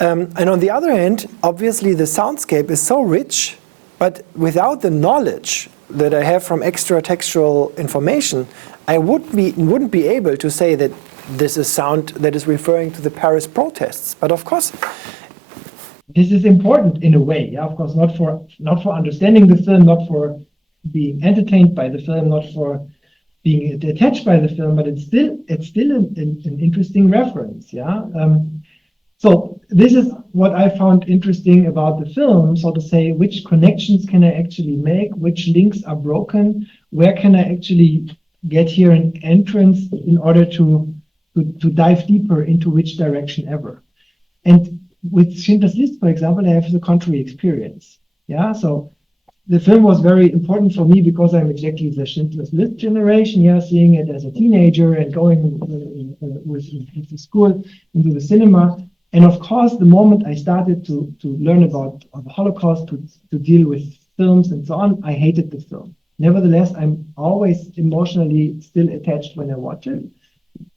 And on the other hand, obviously the soundscape is so rich, but without the knowledge that I have from extra textual information, I wouldn't be able to say that this is sound that is referring to the Paris protests. But of course, this is important in a way, yeah. Of course, not for understanding the film, not for being entertained by the film, not for being attached by the film, but it's still an interesting reference, yeah. So this is what I found interesting about the film, so to say, which connections can I actually make, which links are broken, where can I actually get here an entrance in order to dive deeper into which direction ever. And with Schindler's List, for example, I have the contrary experience. Yeah, so the film was very important for me because I'm exactly the Schindler's List generation. Yeah, seeing it as a teenager and going with the school into the cinema. And of course, the moment I started to learn about the Holocaust, to deal with films and so on, I hated the film. Nevertheless, I'm always emotionally still attached when I watch it.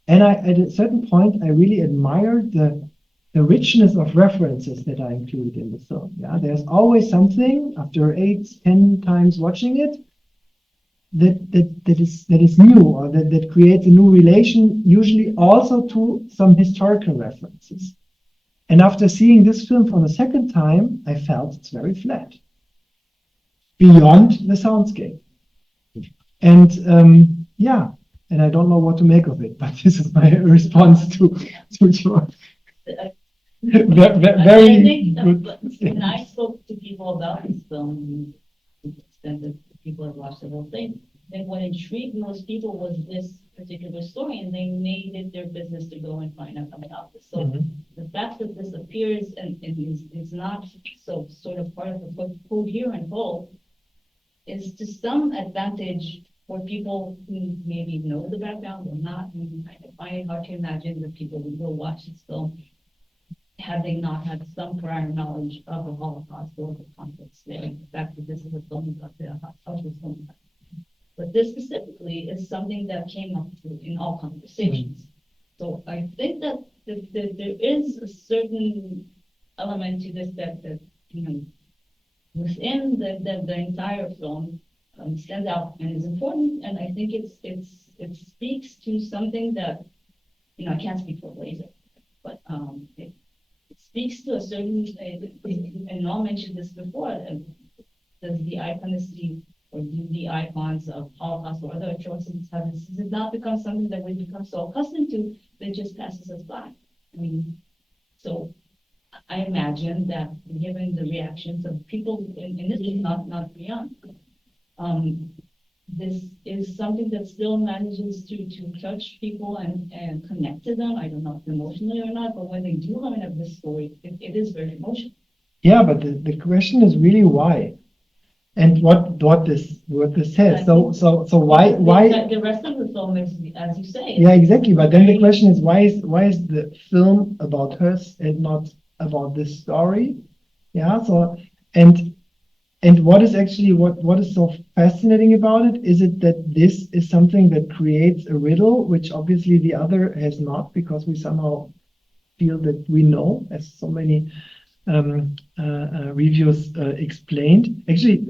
And at a certain point, I really admired the richness of references that are included in the film. Yeah, there's always something after 8, 10 times watching it that is new, or that creates a new relation, usually also to some historical references. And after seeing this film for the second time, I felt it's very flat, beyond the soundscape. And yeah, and I don't know what to make of it, but this is my response to your very good. When I spoke to people about this film, to the extent that people have watched the whole thing, then what intrigued most people was this particular story, and they made it their business to go and find out about this. So the fact that this appears and is not so sort of part of the coherent whole is to some advantage for people who maybe know the background or not. I find it hard to imagine that people would go watch this film had they not had some prior knowledge of the Holocaust or the context there. The fact that this is a film about the Auschwitz film. But this specifically is something that came up in all conversations. So I think that there is a certain element to this that you know, within the entire film stands out and is important. And I think it speaks to something that, you know, I can't speak for Glazer, but it speaks to a certain, and Noel mentioned this before, does the iconicity or do the icons of Holocaust or other atrocities have this? Does it not become something that we become so accustomed to that it just passes us by? I mean, so I imagine that given the reactions of people in this, not beyond, this is something that still manages to touch people and connect to them. I don't know if emotionally or not, but when they do learn of this story, it is very emotional. Yeah, but the question is really why. And what this says. So why the rest of the film is, as you say. Yeah, exactly. But then the question is why is the film about Höss and not about this story? Yeah. So and what is actually what is so fascinating about it? Is it that this is something that creates a riddle, which obviously the other has not, because we somehow feel that we know, as so many reviews explained. Actually,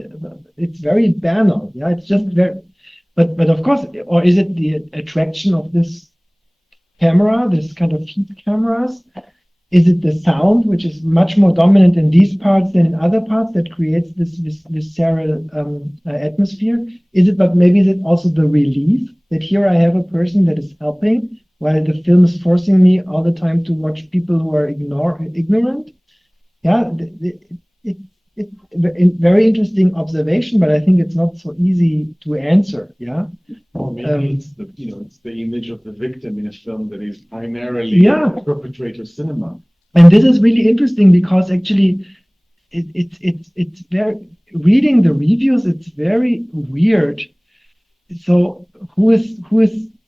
it's very banal. Yeah, it's just very. But of course, or is it the attraction of this camera, this kind of heat cameras? Is it the sound, which is much more dominant in these parts than in other parts, that creates this visceral atmosphere? Is it, but maybe is it also the relief that here I have a person that is helping, while the film is forcing me all the time to watch people who are ignorant? Yeah, it's a very interesting observation, but I think it's not so easy to answer. Yeah, or maybe it's the image of the victim in a film that is primarily perpetrator cinema. And this is really interesting because actually, it's very, reading the reviews, it's very weird. So who is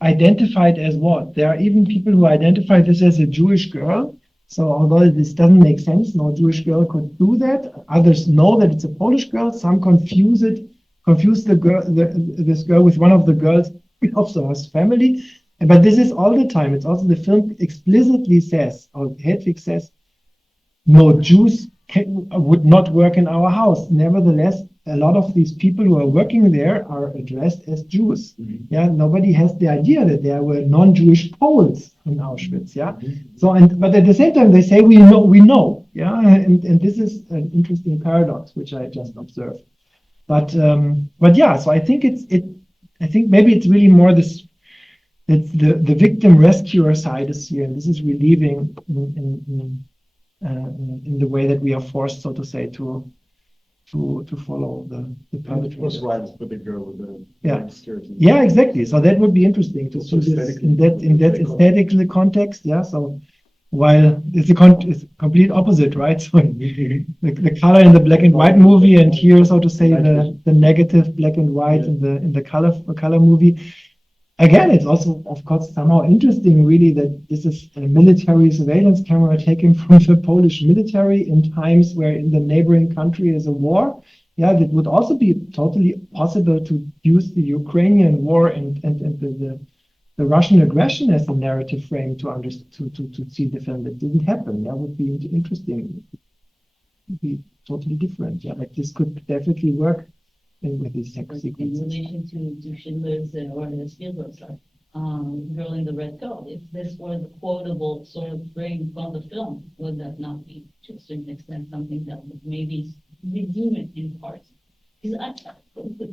identified as what? There are even people who identify this as a Jewish girl. So although this doesn't make sense, no Jewish girl could do that. Others know that it's a Polish girl. Some confuse the girl, this girl with one of the girls of the Höss family. But this is all the time. It's also the film explicitly says, or Hedwig says, no Jews would not work in our house. Nevertheless, a lot of these people who are working there are addressed as Jews. Mm-hmm. Yeah, nobody has the idea that there were non-Jewish Poles in Auschwitz. Yeah, so but at the same time they say we know. Yeah, and this is an interesting paradox which I just observed. But yeah, so I think I think maybe it's really more this. It's the victim rescuer side is here, and this is relieving in the way that we are forced, so to say, to follow the path. Which was right with the girl with the skirt. Yeah, exactly. So that would be interesting to see this in that aesthetical context. Yeah. So while it's a complete opposite, right? So the color in the black and white movie, and here, so to say, the negative black and white in the color movie. Again, it's also, of course, somehow interesting, really, that this is a military surveillance camera taken from the Polish military in times where in the neighboring country is a war. Yeah, that would also be totally possible to use the Ukrainian war and the Russian aggression as a narrative frame to see the film. That didn't happen. That would be interesting. It would be totally different. Yeah, like this could definitely work with these sex sequences. In relation to Schindler's or the Spielberg's Girl in the Red Coat, if this were the quotable sort of frame from the film, would that not be to a certain extent something that would maybe redeem it in parts? Because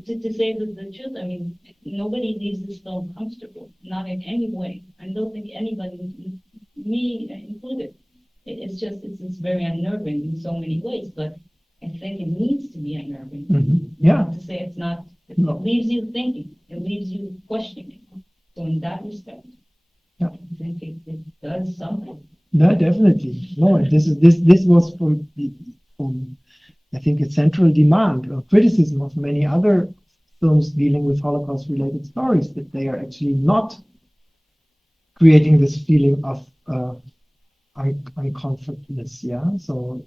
to say the truth, I mean, nobody leaves this film comfortable, not in any way. I don't think anybody, me included. It's just, it's very unnerving in so many ways, but I think it needs to be unnerving. Yeah. To say it's not, it leaves you thinking, it leaves you questioning. So in that respect, yeah. I think it does something. No, definitely. No, this was from I think a central demand or criticism of many other films dealing with Holocaust-related stories, that they are actually not creating this feeling of uncomfortableness. Yeah. So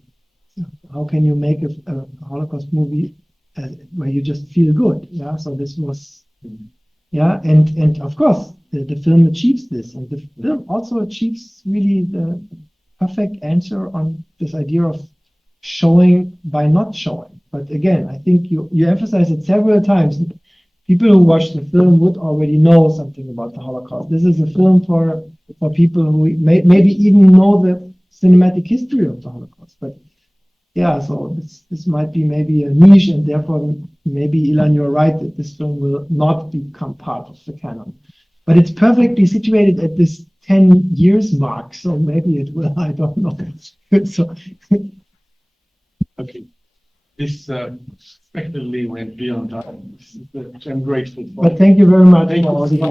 how can you make a Holocaust movie where you just feel good? Yeah. So this was. Yeah, and of course, the film achieves this, and the film also achieves really the perfect answer on this idea of showing by not showing. But again, I think you emphasize it several times. People who watch the film would already know something about the Holocaust. This is a film for people who maybe even know the cinematic history of the Holocaust. But yeah, so this might be maybe a niche, and therefore maybe, Ilan, you're right that this film will not become part of the canon. But it's perfectly situated at this 10 years mark, so maybe it will, I don't know. So, okay. This effectively went beyond time, which I'm grateful for. But thank you very much Thank for all you. the